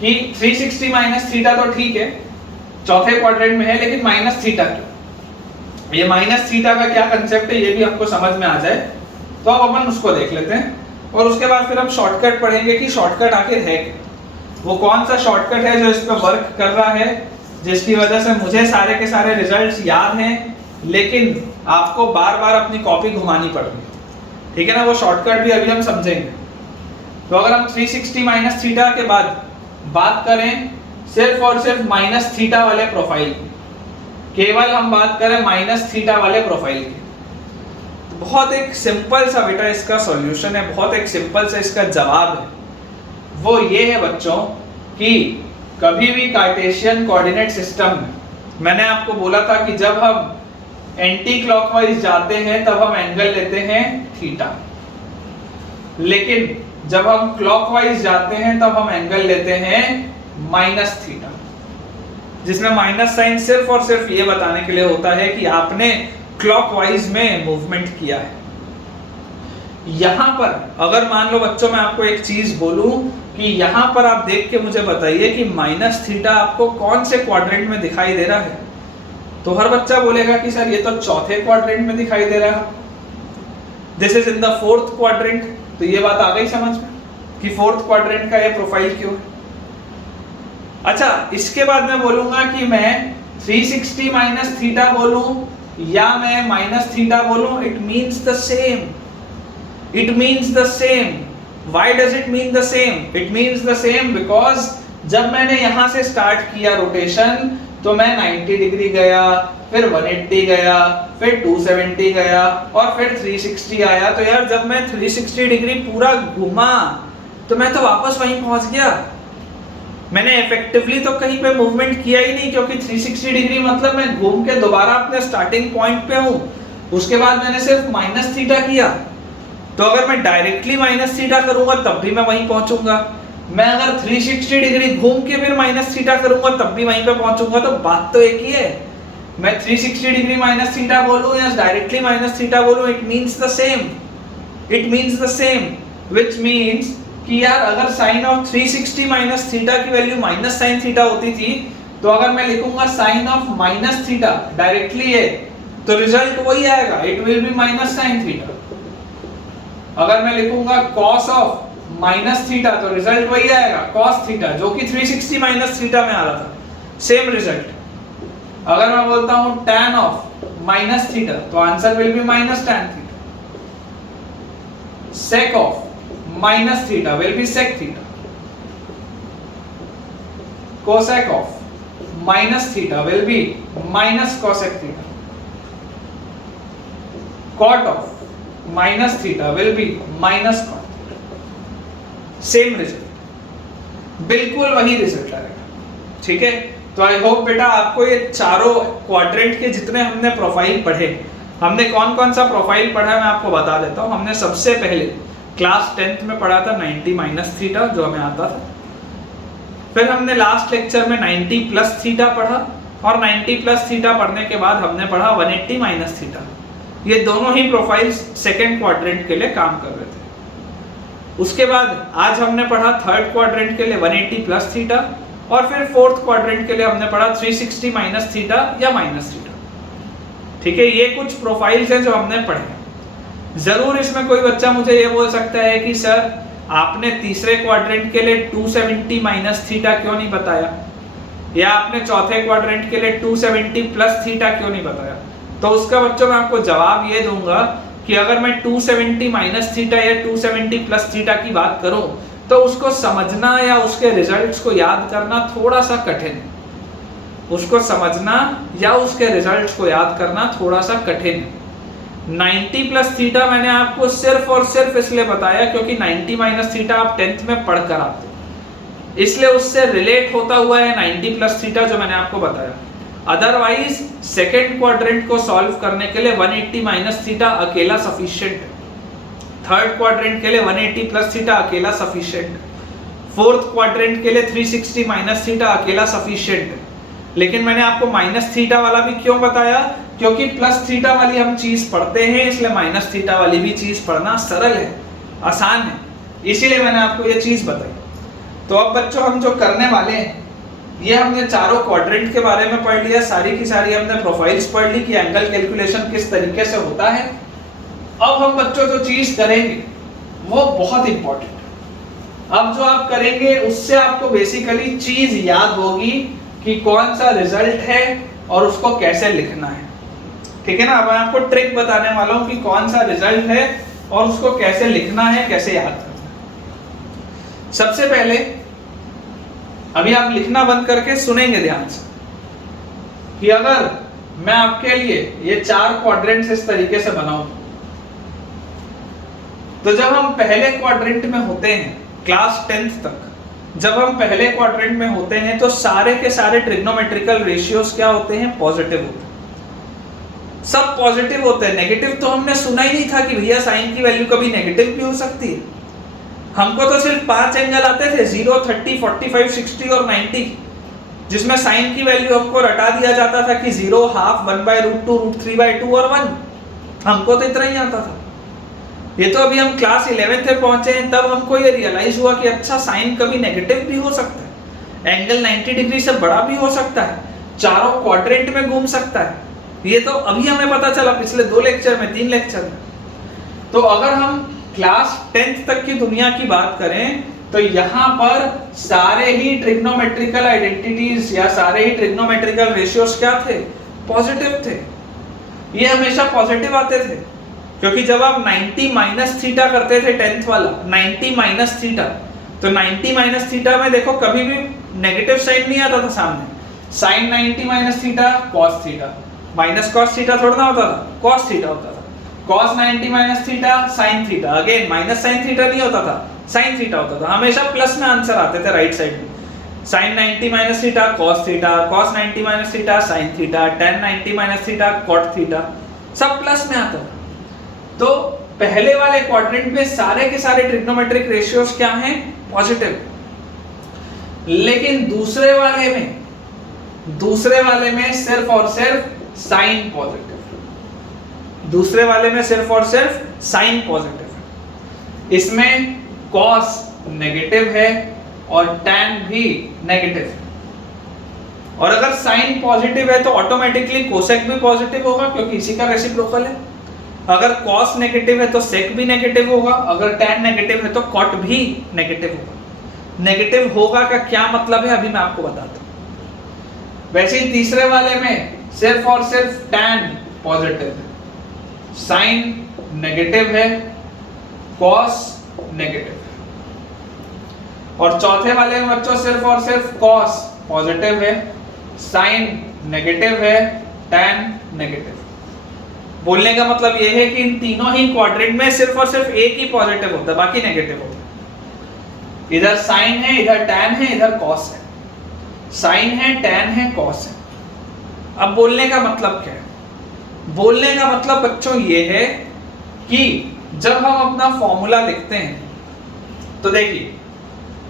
कि 360 - थीटा तो ठीक है चौथे क्वाड्रेंट में है, लेकिन माइनस थीटा क्यों। ये माइनस थीटा का क्या कंसेप्ट है ये भी आपको समझ में आ जाए तो अब अपन उसको देख लेते हैं और उसके बाद फिर हम शॉर्टकट पढ़ेंगे कि शॉर्टकट आखिर है क्या, वो कौन सा शॉर्टकट है जो इस पे वर्क कर रहा है जिसकी वजह से मुझे सारे के सारे रिजल्ट्स याद हैं लेकिन आपको बार बार अपनी कॉपी घुमानी पड़ रही है, ठीक है ना। वो शॉर्टकट भी अभी हम समझेंगे। तो अगर हम 360 माइनस थीटा के बाद बात करें सिर्फ और सिर्फ माइनस थीटा वाले प्रोफाइल की, केवल हम बात करें माइनस थीटा वाले प्रोफाइल की, तो बहुत एक सिंपल सा बेटा इसका सॉल्यूशन है, बहुत एक सिंपल सा इसका जवाब है। वो ये है बच्चों कि कभी भी कार्टेशियन कोऑर्डिनेट सिस्टम में मैंने आपको बोला था कि जब हम एंटी क्लॉकवाइज जाते हैं तब हम एंगल लेते हैं थीटा, लेकिन जब हम क्लॉकवाइज जाते हैं तब हम एंगल लेते हैं माइनस थीटा, जिसमें माइनस साइन सिर्फ और सिर्फ ये बताने के लिए होता है कि आपने क्लॉकवाइज में मूवमेंट किया है। यहां पर अगर मान लो बच्चों मैं आपको एक चीज बोलूं कि यहां पर आप देख के मुझे बताइए कि माइनस थीटा आपको कौन से क्वाड्रेंट में दिखाई दे रहा है, तो हर बच्चा बोलेगा कि सर ये तो चौथे क्वाड्रेंट में दिखाई दे रहा है, this is in the fourth quadrant. तो ये बात आ गई समझ में कि फोर्थ क्वाड्रेंट का ये प्रोफाइल क्यों है। अच्छा, इसके बाद मैं बोलूंगा कि मैं 360 माइनस थीटा बोलूं या मैं माइनस थीटा बोलूं, it means the same, it means the same. Why does it mean the same? It means the same because जब मैंने यहां से स्टार्ट किया रोटेशन तो मैं 90 डिग्री गया, फिर 180 गया, फिर 270 गया और फिर 360 आया। तो यार जब मैं 360 डिग्री पूरा घूमा तो मैं तो वापस वहीं पहुंच गया, मैंने इफेक्टिवली तो कहीं पे मूवमेंट किया ही नहीं, क्योंकि 360 डिग्री मतलब मैं घूम के दोबारा अपने स्टार्टिंग पॉइंट पे हूं, उसके बाद मैंने सिर्फ माइनस थीटा किया। तो अगर मैं डायरेक्टली माइनस थीटा करूंगा तब भी मैं वहीं पहुंचूंगा, मैं अगर 360 डिग्री घूम के फिर माइनस थीटा करूंगा तब भी वहीं पे पहुंचूंगा। तो बात तो एक ही है, मैं 360 डिग्री माइनस थीटा बोलूं या डायरेक्टली माइनस थीटा बोलूं, it means the same, it means the same, which means कि यार अगर साइन ऑफ 360 माइनस थीटा की वैल्यू माइनस साइन थीटा होती थी तो अगर मैं लिखूंगा sine of minus theta directly है तो रिजल्ट वही आएगा, it will be minus sine theta. अगर मैं लिखूंगा कॉस ऑफ माइनस थीटा तो रिजल्ट वही आएगा कॉस थीटा, जो कि 360 माइनस थीटा में आ रहा था, सेम रिजल्ट। अगर मैं बोलता हूं tan ऑफ माइनस थीटा तो answer will be minus tan theta. sec of minus theta will B sec theta. cosec of minus theta will be minus cosec theta. cot of minus theta will be minus cot। Same result, बिल्कुल वही result आएगा, ठीक है। तो I hope बेटा आपको ये चारों क्वाड्रेंट के जितने हमने प्रोफाइल पढ़े, हमने कौन कौन सा प्रोफाइल पढ़ा है मैं आपको बता देता हूँ। हमने सबसे पहले क्लास 10th में पढ़ा था 90 माइनस थीटा जो हमें आता था, फिर हमने लास्ट लेक्चर में 90 प्लस थीटा पढ़ा और 90 प्लस थीटा पढ़ने के बाद हमने पढ़ा 180 माइनस थीटा। ये दोनों ही प्रोफाइल्स सेकेंड क्वाड्रेंट के लिए काम कर रहे थे। उसके बाद आज हमने पढ़ा थर्ड क्वाड्रेंट के लिए 180 प्लस थीटा और फिर फोर्थ क्वाड्रेंट के लिए हमने पढ़ा 360 माइनस थीटा या माइनस थीटा, ठीक है। ये कुछ प्रोफाइल्स हैं जो हमने पढ़े। जरूर इसमें कोई बच्चा मुझे ये बोल सकता है कि सर आपने तीसरे क्वाड्रेंट के लिए 270 माइनस थीटा क्यों नहीं बताया, या आपने चौथे क्वाड्रेंट के लिए 270 प्लस थीटा क्यों नहीं बताया। तो उसका बच्चों मैं आपको जवाब ये दूंगा कि अगर मैं 270 माइनस थीटा या 270 प्लस थीटा की बात करूं तो उसको समझना या उसके रिजल्ट्स को याद करना थोड़ा सा कठिन है, उसको समझना या उसके रिजल्ट्स को याद करना थोड़ा सा कठिन है। 90 प्लस थीटा मैंने आपको सिर्फ और सिर्फ इसलिए बताया क्योंकि 90 माइनस थीटा आप 10th में पढ़ कर आते हो, इसलिए उससे रिलेट होता हुआ है 90 प्लस थीटा जो मैंने आपको बताया। अदरवाइज सेकेंड क्वाड्रेंट को सॉल्व करने के लिए 180 माइनस थीटा अकेला सफिशिएंट है, थर्ड क्वाड्रेंट के लिए 180 प्लस थीटा अकेला सफिशिएंट है, फोर्थ क्वाड्रेंट के लिए 360 माइनस थीटा अकेला सफिशिएंट है। लेकिन मैंने आपको माइनस थीटा वाला भी क्यों बताया, क्योंकि प्लस थीटा वाली हम चीज पढ़ते हैं, इसलिए माइनस थीटा वाली भी चीज पढ़ना सरल है, आसान है, इसीलिए मैंने आपको ये चीज बताई। तो अब बच्चों हम जो करने वाले हैं ये हमने चारों क्वाड्रेंट के बारे में पढ़ लिया, सारी की सारी हमने प्रोफाइल्स पढ़ ली कि एंगल कैलकुलेशन किस तरीके से होता है। अब हम बच्चों जो चीज करेंगे वो बहुत इंपॉर्टेंट है। अब जो आप करेंगे उससे आपको बेसिकली चीज याद होगी कि कौन सा रिजल्ट है और उसको कैसे लिखना है, ठीक है ना। अब मैं आपको ट्रिक बताने वाला हूं कि कौन सा रिजल्ट है और उसको कैसे लिखना है, कैसे याद करना है। सबसे पहले अभी आप लिखना बंद करके सुनेंगे ध्यान से कि अगर मैं आपके लिए ये 4 क्वाड्रेंट्स इस तरीके से बनाऊं, तो जब हम पहले क्वाड्रेंट में होते हैं क्लास 10th तक, जब हम पहले क्वाड्रेंट में होते हैं तो सारे के सारे ट्रिग्नोमेट्रिकल रेशियोज क्या होते हैं, पॉजिटिव होते हैं, सब पॉजिटिव होते हैं। नेगेटिव तो हमने सुना ही नहीं था कि भैया साइन की वैल्यू कभी नेगेटिव भी हो सकती है। हमको तो सिर्फ 5 एंगल आते थे 0, 30, 45, 60 और 90, जिसमें साइन की वैल्यू हमको रटा दिया जाता था कि 0, हाफ, 1/√2, √3/2 और 1। हमको तो इतना ही आता था। ये तो अभी हम क्लास 11th में पहुंचे हैं तब हमको ये रियलाइज हुआ कि अच्छा साइन कभी नेगेटिव भी हो सकता है, एंगल 90 डिग्री से बड़ा भी हो सकता है, चारों क्वाड्रेंट में घूम सकता है। ये तो अभी हमें पता चला पिछले 2 लेक्चर में, 3 लेक्चर में। तो अगर हम क्लास 10th तक की दुनिया की बात करें तो यहाँ पर सारे ही ट्रिग्नोमेट्रिकल आइडेंटिटीज या सारे ही ट्रिग्नोमेट्रिकल रेशियोज क्या थे, पॉजिटिव थे। ये हमेशा पॉजिटिव आते थे, क्योंकि जब आप 90 माइनस थीटा करते थे 10th वाला 90 माइनस थीटा, तो 90 माइनस थीटा में देखो कभी भी नेगेटिव साइन नहीं आता था सामने। Sine 90 minus theta cos theta, minus cos theta थोड़ा ना होता था, कॉस थीटा होता था। Cos 90 minus theta sine theta, again minus sine theta नहीं होता था, साइन थीटा होता था। हमेशा प्लस में आंसर आते थे राइट साइड में। Sine 90 minus theta cos theta, cos 90 minus theta sine theta, tan 90 minus theta cot theta, सब प्लस में आता था। तो पहले वाले क्वाड्रेंट में सारे के सारे ट्रिग्नोमेट्रिक रेशियोज क्या हैं, पॉजिटिव। लेकिन दूसरे वाले में सिर्फ और सिर्फ साइन पॉजिटिव, दूसरे वाले में सिर्फ और सिर्फ साइन पॉजिटिव है। इसमें कॉस नेगेटिव है और tan भी नेगेटिव है। और अगर साइन पॉजिटिव है तो ऑटोमेटिकली कोसेक भी पॉजिटिव होगा, क्योंकि इसी का रेसिप्रोकल है। अगर कॉस नेगेटिव है तो सेक भी नेगेटिव होगा, अगर tan नेगेटिव है तो कॉट भी नेगेटिव होगा। नेगेटिव होगा का क्या मतलब है अभी मैं आपको बताता हूं। वैसे ही तीसरे वाले में सिर्फ और सिर्फ tan पॉजिटिव है, साइन नेगेटिव है, कॉस नेगेटिव है। और चौथे वाले में बच्चों सिर्फ और सिर्फ कॉस पॉजिटिव है, साइन नेगेटिव है, tan नेगेटिव। बोलने का मतलब यह है कि इन तीनों ही क्वाड्रेंट में सिर्फ और सिर्फ एक ही पॉजिटिव होता है, बाकी नेगेटिव होता है। इधर साइन है, इधर tan है, इधर कॉस है। साइन है, tan है, कॉस है। अब बोलने का मतलब क्या है? बोलने का मतलब बच्चों ये है कि जब हम अपना फॉर्मूला लिखते हैं तो देखिए,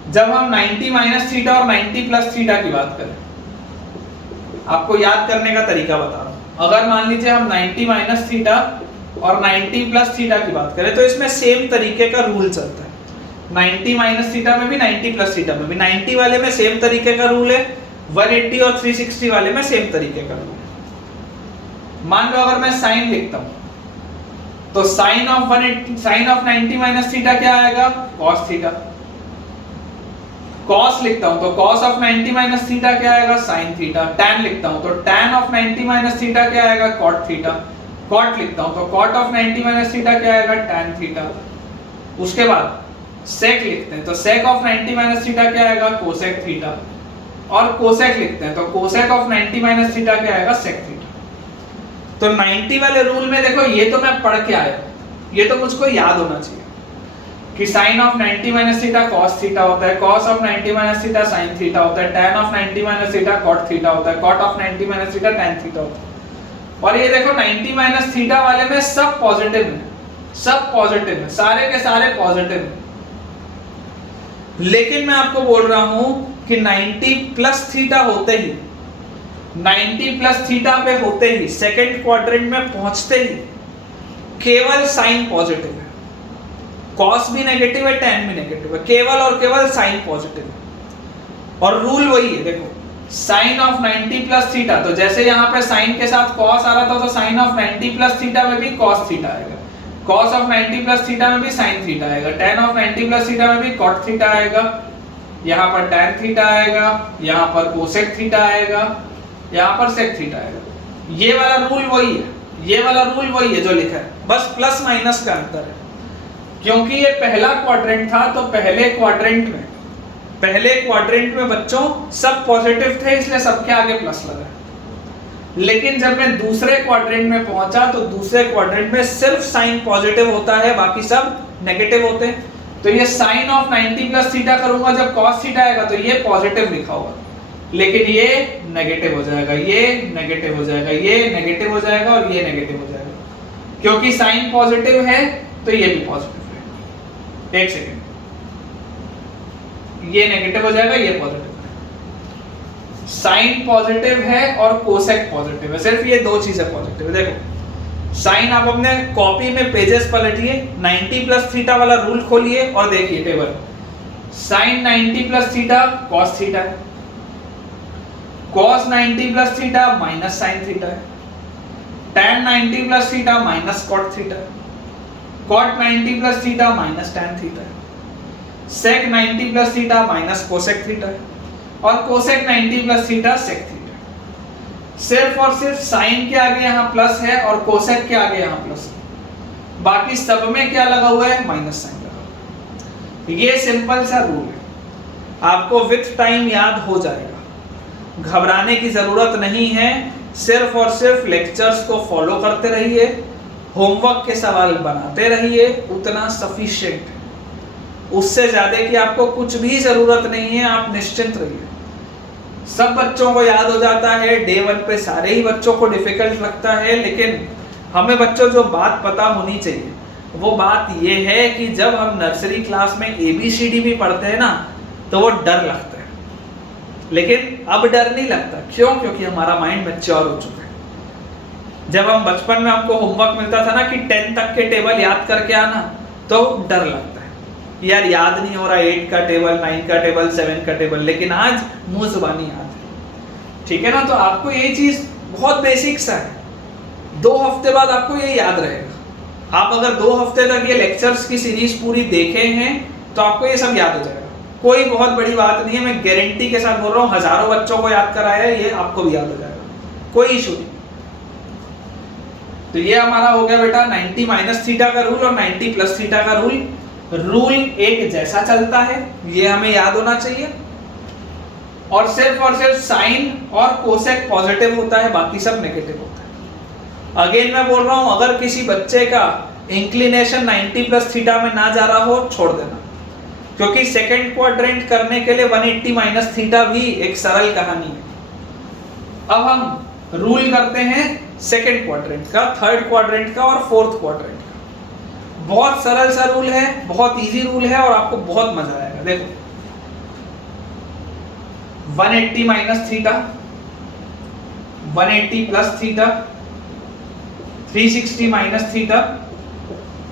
जब हम 90 माइनस थीटा और 90 प्लस थीटा की बात करें, आपको याद करने का तरीका बता रहा हूं। अगर मान लीजिए हम 90 माइनस थीटा और 90 प्लस थीटा की बात करें तो इसमें सेम तरीके का रूल चलता है। 90 माइनस थीटा में भी 90 प्लस थीटा में भी 90 वाले में सेम तरीके का रूल है, 180 और 360 वाले में सेम तरीके का रूल है। मान लो अगर मैं साइन लिखता हूं तो साइन ऑफ 90 माइनस थीटा क्या आएगा, कॉस थीटा। कॉस लिखता हूं तो कॉस ऑफ 90 माइनस थीटा क्या आएगा, साइन थीटा। tan लिखता हूं तो tan ऑफ 90 माइनस थीटा क्या आएगा, कॉट थीटा। कॉट लिखता हूं तो कॉट ऑफ 90 माइनस थीटा क्या आएगा, tan थीटा। उसके बाद सेक लिखते हैं तो सेक ऑफ 90 माइनस थीटा क्या आएगा, कोसेक थीटा। और कोसेक लिखते हैं तो कोसेक ऑफ 90 माइनस थीटा क्या आएगा, सेक थीटा। तो 90 वाले रूल में देखो, ये तो मैं पढ़ के आया, ये तो मुझको याद होना चाहिए कि sin of 90 minus theta cos theta होता है, cos of 90 minus theta sin theta होता है, tan of 90 minus theta cot theta होता है, cot of 90 minus theta tan theta होता है। और ये देखो 90 माइनस थीटा वाले में सब पॉजिटिव है, सब पॉजिटिव है, सारे के सारे पॉजिटिव है। लेकिन मैं आपको बोल रहा हूं कि 90 प्लस थीटा होते ही, 90 प्लस थीटा पे होते ही, सेकेंड क्वाड्रेंट में पहुंचते ही केवल साइन पॉजिटिव है, कॉस भी नेगेटिव है, tan भी नेगेटिव है, केवल और केवल साइन पॉजिटिव है। और रूल वही है, देखो साइन ऑफ 90 प्लस थीटा, तो जैसे यहाँ पे साइन के साथ कॉस आ रहा था, तो साइन ऑफ 90 प्लस थीटा में भी कॉस थीटा आएगा, कॉस ऑफ 90 प्लस थीटा में भी साइन थीटा आएगा, टेन ऑफ 90 प्लस थीटा में भी कॉट थीटा आएगा, यहाँ पर टैन थीटा आएगा, यहाँ पर कोसेक थीटा आएगा, यहाँ पर सेक थीटा आएगा। ये वाला रूल वही है, ये वाला रूल वही है जो लिखा है, बस प्लस माइनस का अंतर है। क्योंकि ये पहला क्वाड्रेंट था तो पहले क्वाड्रेंट में बच्चों सब पॉजिटिव थे, इसलिए सबके आगे प्लस लगा। लेकिन जब मैं दूसरे क्वाड्रेंट में पहुंचा तो दूसरे क्वाड्रेंट में सिर्फ साइन पॉजिटिव होता है, बाकी सब नेगेटिव होते हैं। तो ये साइन ऑफ 90 प्लस थीटा करूंगा, जब कॉस थीटा आएगा तो ये पॉजिटिव लिखा होगा, लेकिन ये नेगेटिव हो जाएगा, ये नेगेटिव हो जाएगा, ये नेगेटिव हो जाएगा और ये नेगेटिव हो जाएगा। क्योंकि साइन पॉजिटिव है तो ये भी पॉजिटिव है। एक सेकेंड, ये नेगेटिव हो जाएगा, ये पॉजिटिव है। साइन पॉजिटिव है और कोसेक पॉजिटिव है, सिर्फ ये दो चीजें पॉजिटिव है। देखो साइन, आप अपने कॉपी में पेजेस पलटिए, 90 प्लस थीटा वाला रूल खोलिए और देखिए table, sine 90 plus theta cos theta है, cos 90 plus theta minus sine theta है, tan 90 plus theta minus cot theta है, cot 90 plus theta minus tan theta है, sec 90 plus theta minus cosec theta है, और cosec 90 plus theta sec theta. सिर्फ और सिर्फ sign के आगे यहाँ प्लस है और कोसेक के आगे यहाँ प्लस है, बाकी सब में क्या लगा हुआ है, माइनस साइन लगा हुआ है। ये सिंपल सा रूल है, आपको विथ टाइम याद हो जाएगा, घबराने की जरूरत नहीं है। सिर्फ और सिर्फ लेक्चर्स को फॉलो करते रहिए, होमवर्क के सवाल बनाते रहिए, उतना सफिशिएंट है। उससे ज्यादा की आपको कुछ भी जरूरत नहीं है, आप निश्चिंत रहिए। सब बच्चों को याद हो जाता है, डे 1 पे सारे ही बच्चों को डिफिकल्ट लगता है, लेकिन हमें बच्चों जो बात पता होनी चाहिए वो बात ये है कि जब हम नर्सरी क्लास में ABCD भी पढ़ते हैं ना तो वो डर लगता है, लेकिन अब डर नहीं लगता। क्यों? क्योंकि हमारा माइंड मैच्योर हो चुका है। जब हम बचपन में हमको होमवर्क मिलता था ना कि 10 तक के टेबल याद करके आना, तो डर लगता है यार, याद नहीं हो रहा 8 का टेबल, 9 का टेबल, 7 का टेबल, लेकिन आज मुंह जुबानी याद है। ठीक है ना? तो आपको ये चीज बहुत बेसिक सा है, 2 हफ्ते बाद आपको ये याद रहेगा। आप अगर 2 हफ्ते तक ये लेक्चर्स की सीरीज पूरी देखे हैं तो आपको ये सब याद हो जाएगा। कोई बहुत बड़ी बात नहीं है, मैं गारंटी के साथ बोल रहा हूँ, हजारों बच्चों को याद कराया है, ये आपको भी याद हो जाएगा, कोई इशू नहीं। तो ये हमारा हो गया बेटा 90 माइनस थीटा का रूल और 90 प्लस थीटा का रूल। रूल एक जैसा चलता है, ये हमें याद होना चाहिए। और सिर्फ साइन और कोसेक पॉजिटिव होता है, बाकी सब नेगेटिव होता है। अगेन मैं बोल रहा हूं, अगर किसी बच्चे का इंक्लिनेशन 90 प्लस थीटा में ना जा रहा हो, छोड़ देना, क्योंकि सेकंड क्वाड्रेंट करने के लिए 180 माइनस थीटा भी एक सरल कहानी है। अब हम रूल करते हैं सेकंड क्वाड्रेंट का, थर्ड क्वाड्रेंट का और फोर्थ क्वाड्रेंट का। बहुत सरल सा रूल है, बहुत इजी रूल है और आपको बहुत मजा आएगा। देखो 180 minus theta, 180 plus theta, 360 minus theta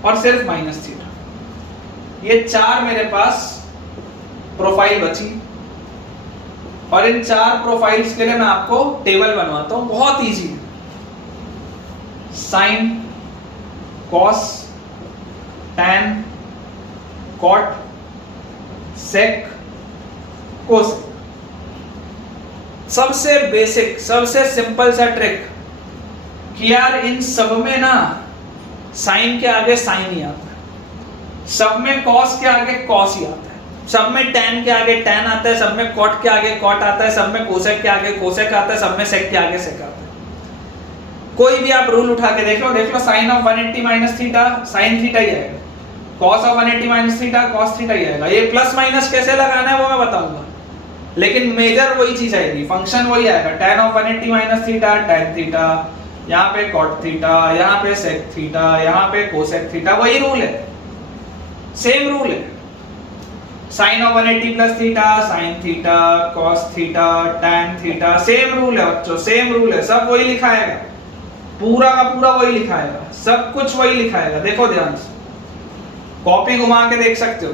और सिर्फ माइनस थीटा, ये 4 मेरे पास प्रोफाइल बची। और इन 4 प्रोफाइल्स के लिए मैं आपको टेबल बनवाता हूं, बहुत इजी है। साइन, कॉस, टैन, कॉट, सेक, कोसेक। सबसे बेसिक, सबसे सिंपल सा ट्रिक कि यार इन सब में ना साइन के आगे साइन ही आता है, सब में कॉस के आगे कॉस ही आता है, सब में टैन के आगे टैन आता है, सब में कॉट के आगे कॉट आता है, सब में कोसेक के आगे कोसेक आता है, सब में सेक के आगे सेक आता है। कोई भी आप रूल उठा के देख लो, sine of 180 minus theta sine theta ही आएगा, cos of 180 minus theta cos theta ही आएगा। ये प्लस माइनस कैसे लगाना है वो मैं बताऊंगा, लेकिन मेजर वही चीज आएगी, फंक्शन वही आएगा। tan of 180 minus theta tan theta, यहाँ पे cot थीटा, यहाँ पे sec थीटा, यहाँ पे cosec थीटा, वही रूल है, सेम रूल है। sin of 180 plus theta sin theta cos theta tan theta, same rule है बच्चों, सेम रूल है, सब वही लिखाएगा, पूरा का पूरा वही लिखाएगा, सब कुछ वही लिखाएगा। देखो ध्यान से, कॉपी घुमा के देख सकते हो।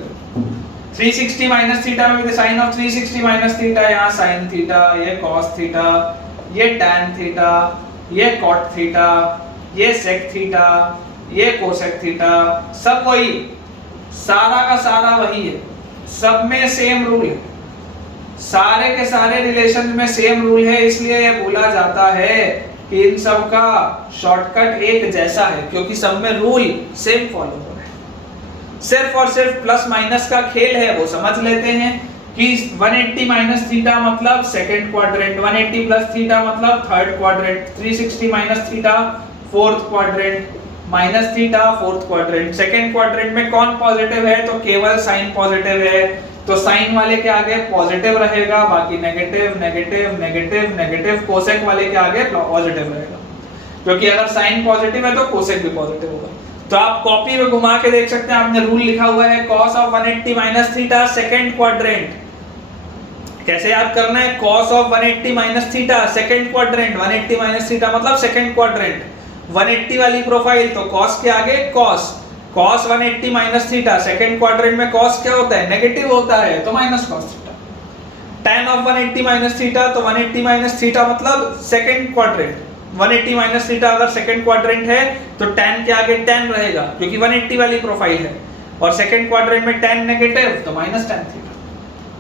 360 माइनस थीटा में साइन ऑफ 360 माइनस थीटा, यहाँ साइन थीटा, ये कॉस थीटा, ये टैन थीटा, ये कॉट थीटा, ये सेक थीटा, ये कोसेक थीटा, सब वही, सारा का सारा वही है, सब में सेम रूल है, सारे के सारे रिलेशन में सेम रूल है, इसलिए ये बोला जाता है कि इन सब का शॉर्टकट एक जैसा है, क्योंकि सब में रूल सेम फॉलो हो रहा है। सिर्फ और सिर्फ प्लस माइनस का खेल है, वो समझ लेते हैं कि 180 माइनस थीटा मतलब सेकंड क्वाड्रेंट, 180 प्लस थीटा मतलब third quadrant, 360 minus theta fourth quadrant, minus theta fourth quadrant. Second quadrant में कौन पॉजिटिव है, तो केवल साइन पॉजिटिव है, तो साइन वाले के आगे पॉजिटिव रहेगा, बाकी negative negative negative negative, cosec वाले के आगे पॉजिटिव रहेगा, क्योंकि अगर साइन पॉजिटिव है तो कोसेक भी पॉजिटिव होगा। तो आप कॉपी में घुमा के देख सकते हैं, आपने रूल लिखा हुआ है cos ऑफ 180 माइनस थीटा सेकंड क्वाड्रेंट। कैसे याद करना है, cos ऑफ 180 minus theta second quadrant, 180 minus theta मतलब सेकंड क्वाड्रेंट, 180 वाली प्रोफाइल तो cos के आगे cos, cos 180 minus theta second quadrant में cos क्या होता है, नेगेटिव होता है, तो minus cos theta. tan of 180 minus theta, तो 180 माइनस थीटा मतलब सेकंड क्वाड्रेंट, 180 माइनस थीटा अगर सेकंड क्वाड्रेंट है तो tan के आगे tan रहेगा, क्योंकि 180 वाली प्रोफाइल है, और सेकंड क्वाड्रेंट में tan नेगेटिव तो माइनस tan थीटा,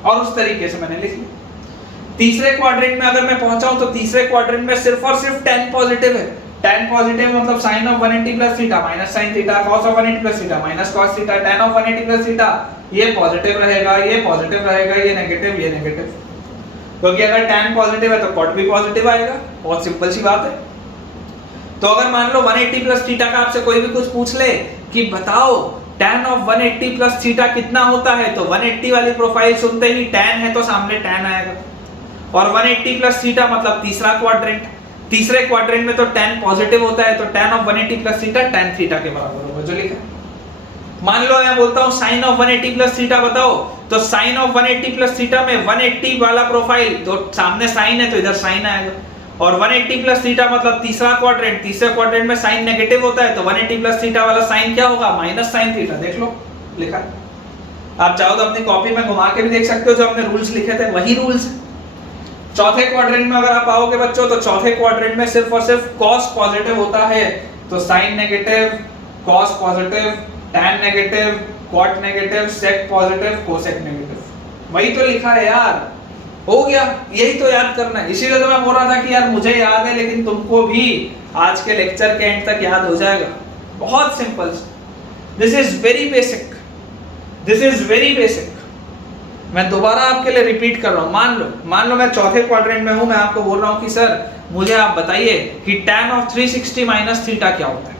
और उस तरीके से मैंने लिख लिया। तीसरे क्वाड्रेंट में अगर मैं पहुंचा हूं तो तीसरे क्वाड्रेंट में सिर्फ और सिर्फ tan पॉजिटिव है, tan पॉजिटिव मतलब sin of 180 plus theta minus sin theta, cos ऑफ 180 plus theta minus cos theta, tan of 180 plus theta, ये पॉजिटिव रहेगा, ये पॉजिटिव रहेगा, ये नेगेटिव, ये नेगेटिव, क्योंकि अगर tan पॉजिटिव है तो cot भी पॉजिटिव आएगा, बहुत सिंपल सी बात है। तो अगर मान लो 180 प्लस थीटा का आपसे कोई भी कुछ पूछ ले कि बताओ tan ऑफ 180 प्लस थीटा कितना होता है, तो 180 वाली प्रोफाइल सुनते ही tan है तो सामने tan आएगा, और 180 प्लस थीटा मतलब तीसरा क्वाड्रेंट, तीसरे क्वाड्रेंट में तो tan पॉजिटिव होता है, तो tan of 180 plus theta tan theta के बराबर होगा, जो लिखा है। मान लो मैं बोलता हूं sin ऑफ 180 प्लस थीटा बताओ, तो sin ऑफ 180 प्लस थीटा में 180 वाला प्रोफाइल तो सामने sin है तो इधर sin आएगा, और 180 प्लस थीटा मतलब तीसरा क्वाड्रेंट, तीसरे क्वाड्रेंट में sin नेगेटिव होता है, तो 180 प्लस थीटा वाला sin क्या होगा, माइनस sin थीटा, देख लो लिखा है। आप चाहो तो अपनी कॉपी में घुमा के भी देख सकते हो, जो हमने रूल्स लिखे थे वही रूल्स है। चौथे क्वाड्रेंट में अगर आप आओगे बच्चों, तो चौथे क्वाड्रेंट में सिर्फ और सिर्फ cos पॉजिटिव होता है, तो sin negative, cos positive, tan negative, cot negative, sec positive, cosec negative, वही तो लिखा है यार, हो गया, यही तो याद करना है। इसीलिए तो मैं बोल रहा था कि यार मुझे याद है, लेकिन तुमको भी आज के लेक्चर के एंड तक याद हो जाएगा, बहुत simple. This is very basic, this is very basic. मैं दोबारा आपके लिए रिपीट कर रहा हूं, मान लो मैं चौथे क्वाड्रेंट में हूं, मैं आपको बोल रहा हूं कि सर मुझे आप बताइए कि tan ऑफ 360 माइनस थीटा क्या होता है,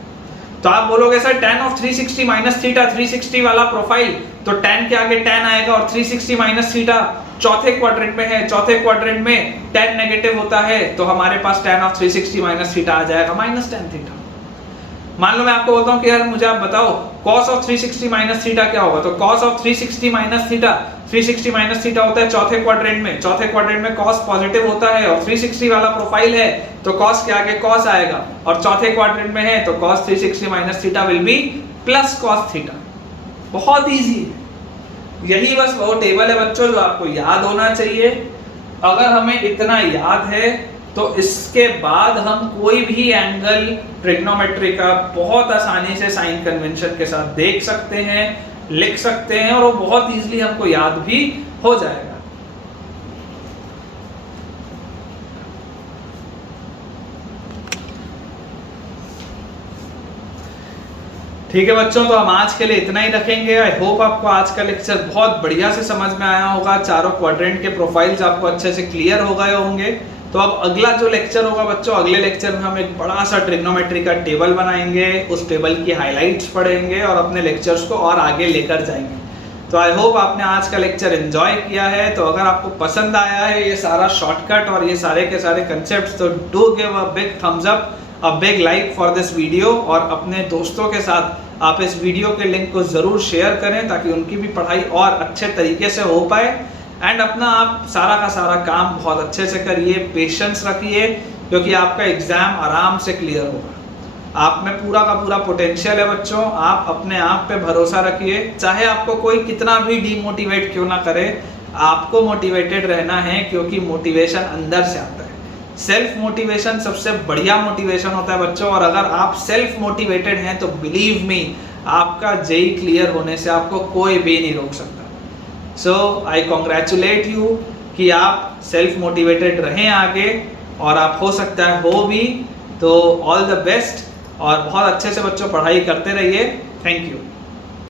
तो आप बोलोगे sir tan of 360 minus theta, 360 वाला प्रोफाइल तो tan के आगे tan आएगा, और 360 माइनस थीटा चौथे क्वाड्रेंट में है, चौथे क्वाड्रेंट में tan नेगेटिव होता है, तो हमारे पास tan ऑफ 360 माइनस थीटा आ जाएगा माइनस tan थीटा। मान लो मैं आपको बोलता हूं कि यार मुझे आप बताओ cos ऑफ 360 माइनस थीटा क्या होगा, तो cos of 360 minus theta, 360 minus theta होता है चौथे क्वाड्रेंट में, चौथे क्वाड्रेंट में cos पॉजिटिव होता है, और 360 वाला प्रोफाइल है तो cos के आगे cos आएगा, और चौथे क्वाड्रेंट में है तो cos 360 minus theta will B plus cos theta. बहुत इजी है, यही बस वो टेबल है बच्चों जो आपको याद होना चाहिए। अगर हमें इतना याद है तो इसके बाद हम कोई भी एंगल ट्रिग्नोमेट्री का बहुत आसानी से साइन कन्वेंशन के साथ देख सकते हैं, लिख सकते हैं, और वो बहुत इजीली हमको याद भी हो जाएगा। ठीक है बच्चों, तो हम आज के लिए इतना ही रखेंगे। आई होप आपको आज का लेक्चर बहुत बढ़िया से समझ में आया होगा, चारों क्वाड्रेंट के प्रोफाइल्स आपको अच्छे से क्लियर हो गए होंगे। तो अब अगला जो लेक्चर होगा बच्चों, अगले लेक्चर में हम एक बड़ा सा ट्रिग्नोमेट्री का टेबल बनाएंगे, उस टेबल की हाइलाइट्स पढ़ेंगे और अपने लेक्चर्स को और आगे लेकर जाएंगे। तो आई होप आपने आज का लेक्चर एंजॉय किया है। तो अगर आपको पसंद आया है ये सारा शॉर्टकट और ये सारे के सारे कंसेप्ट, तो do give a big thumbs up, a big like for this video, और अपने दोस्तों के साथ आप इस वीडियो के लिंक को ज़रूर शेयर करें ताकि उनकी भी पढ़ाई और अच्छे तरीके से हो पाए। एंड अपना आप सारा का सारा काम बहुत अच्छे से करिए, पेशेंस रखिए, क्योंकि आपका एग्ज़ाम आराम से क्लियर होगा। आप में पूरा का पूरा पोटेंशियल है बच्चों। आप अपने आप पे भरोसा रखिए, चाहे आपको कोई कितना भी डीमोटिवेट क्यों ना करे, आपको मोटिवेटेड रहना है, क्योंकि मोटिवेशन अंदर से आता है। सेल्फ मोटिवेशन सबसे बढ़िया मोटिवेशन होता है बच्चों, और अगर आप सेल्फ मोटिवेटेड हैं तो बिलीव मी, आपका जेई क्लियर होने से आपको कोई भी नहीं रोक सकता। सो आई कॉन्ग्रेचुलेट यू कि आप सेल्फ मोटिवेटेड रहें आगे, और आप हो सकता है हो भी। तो ऑल द बेस्ट, और बहुत अच्छे से बच्चों पढ़ाई करते रहिए। Thank you.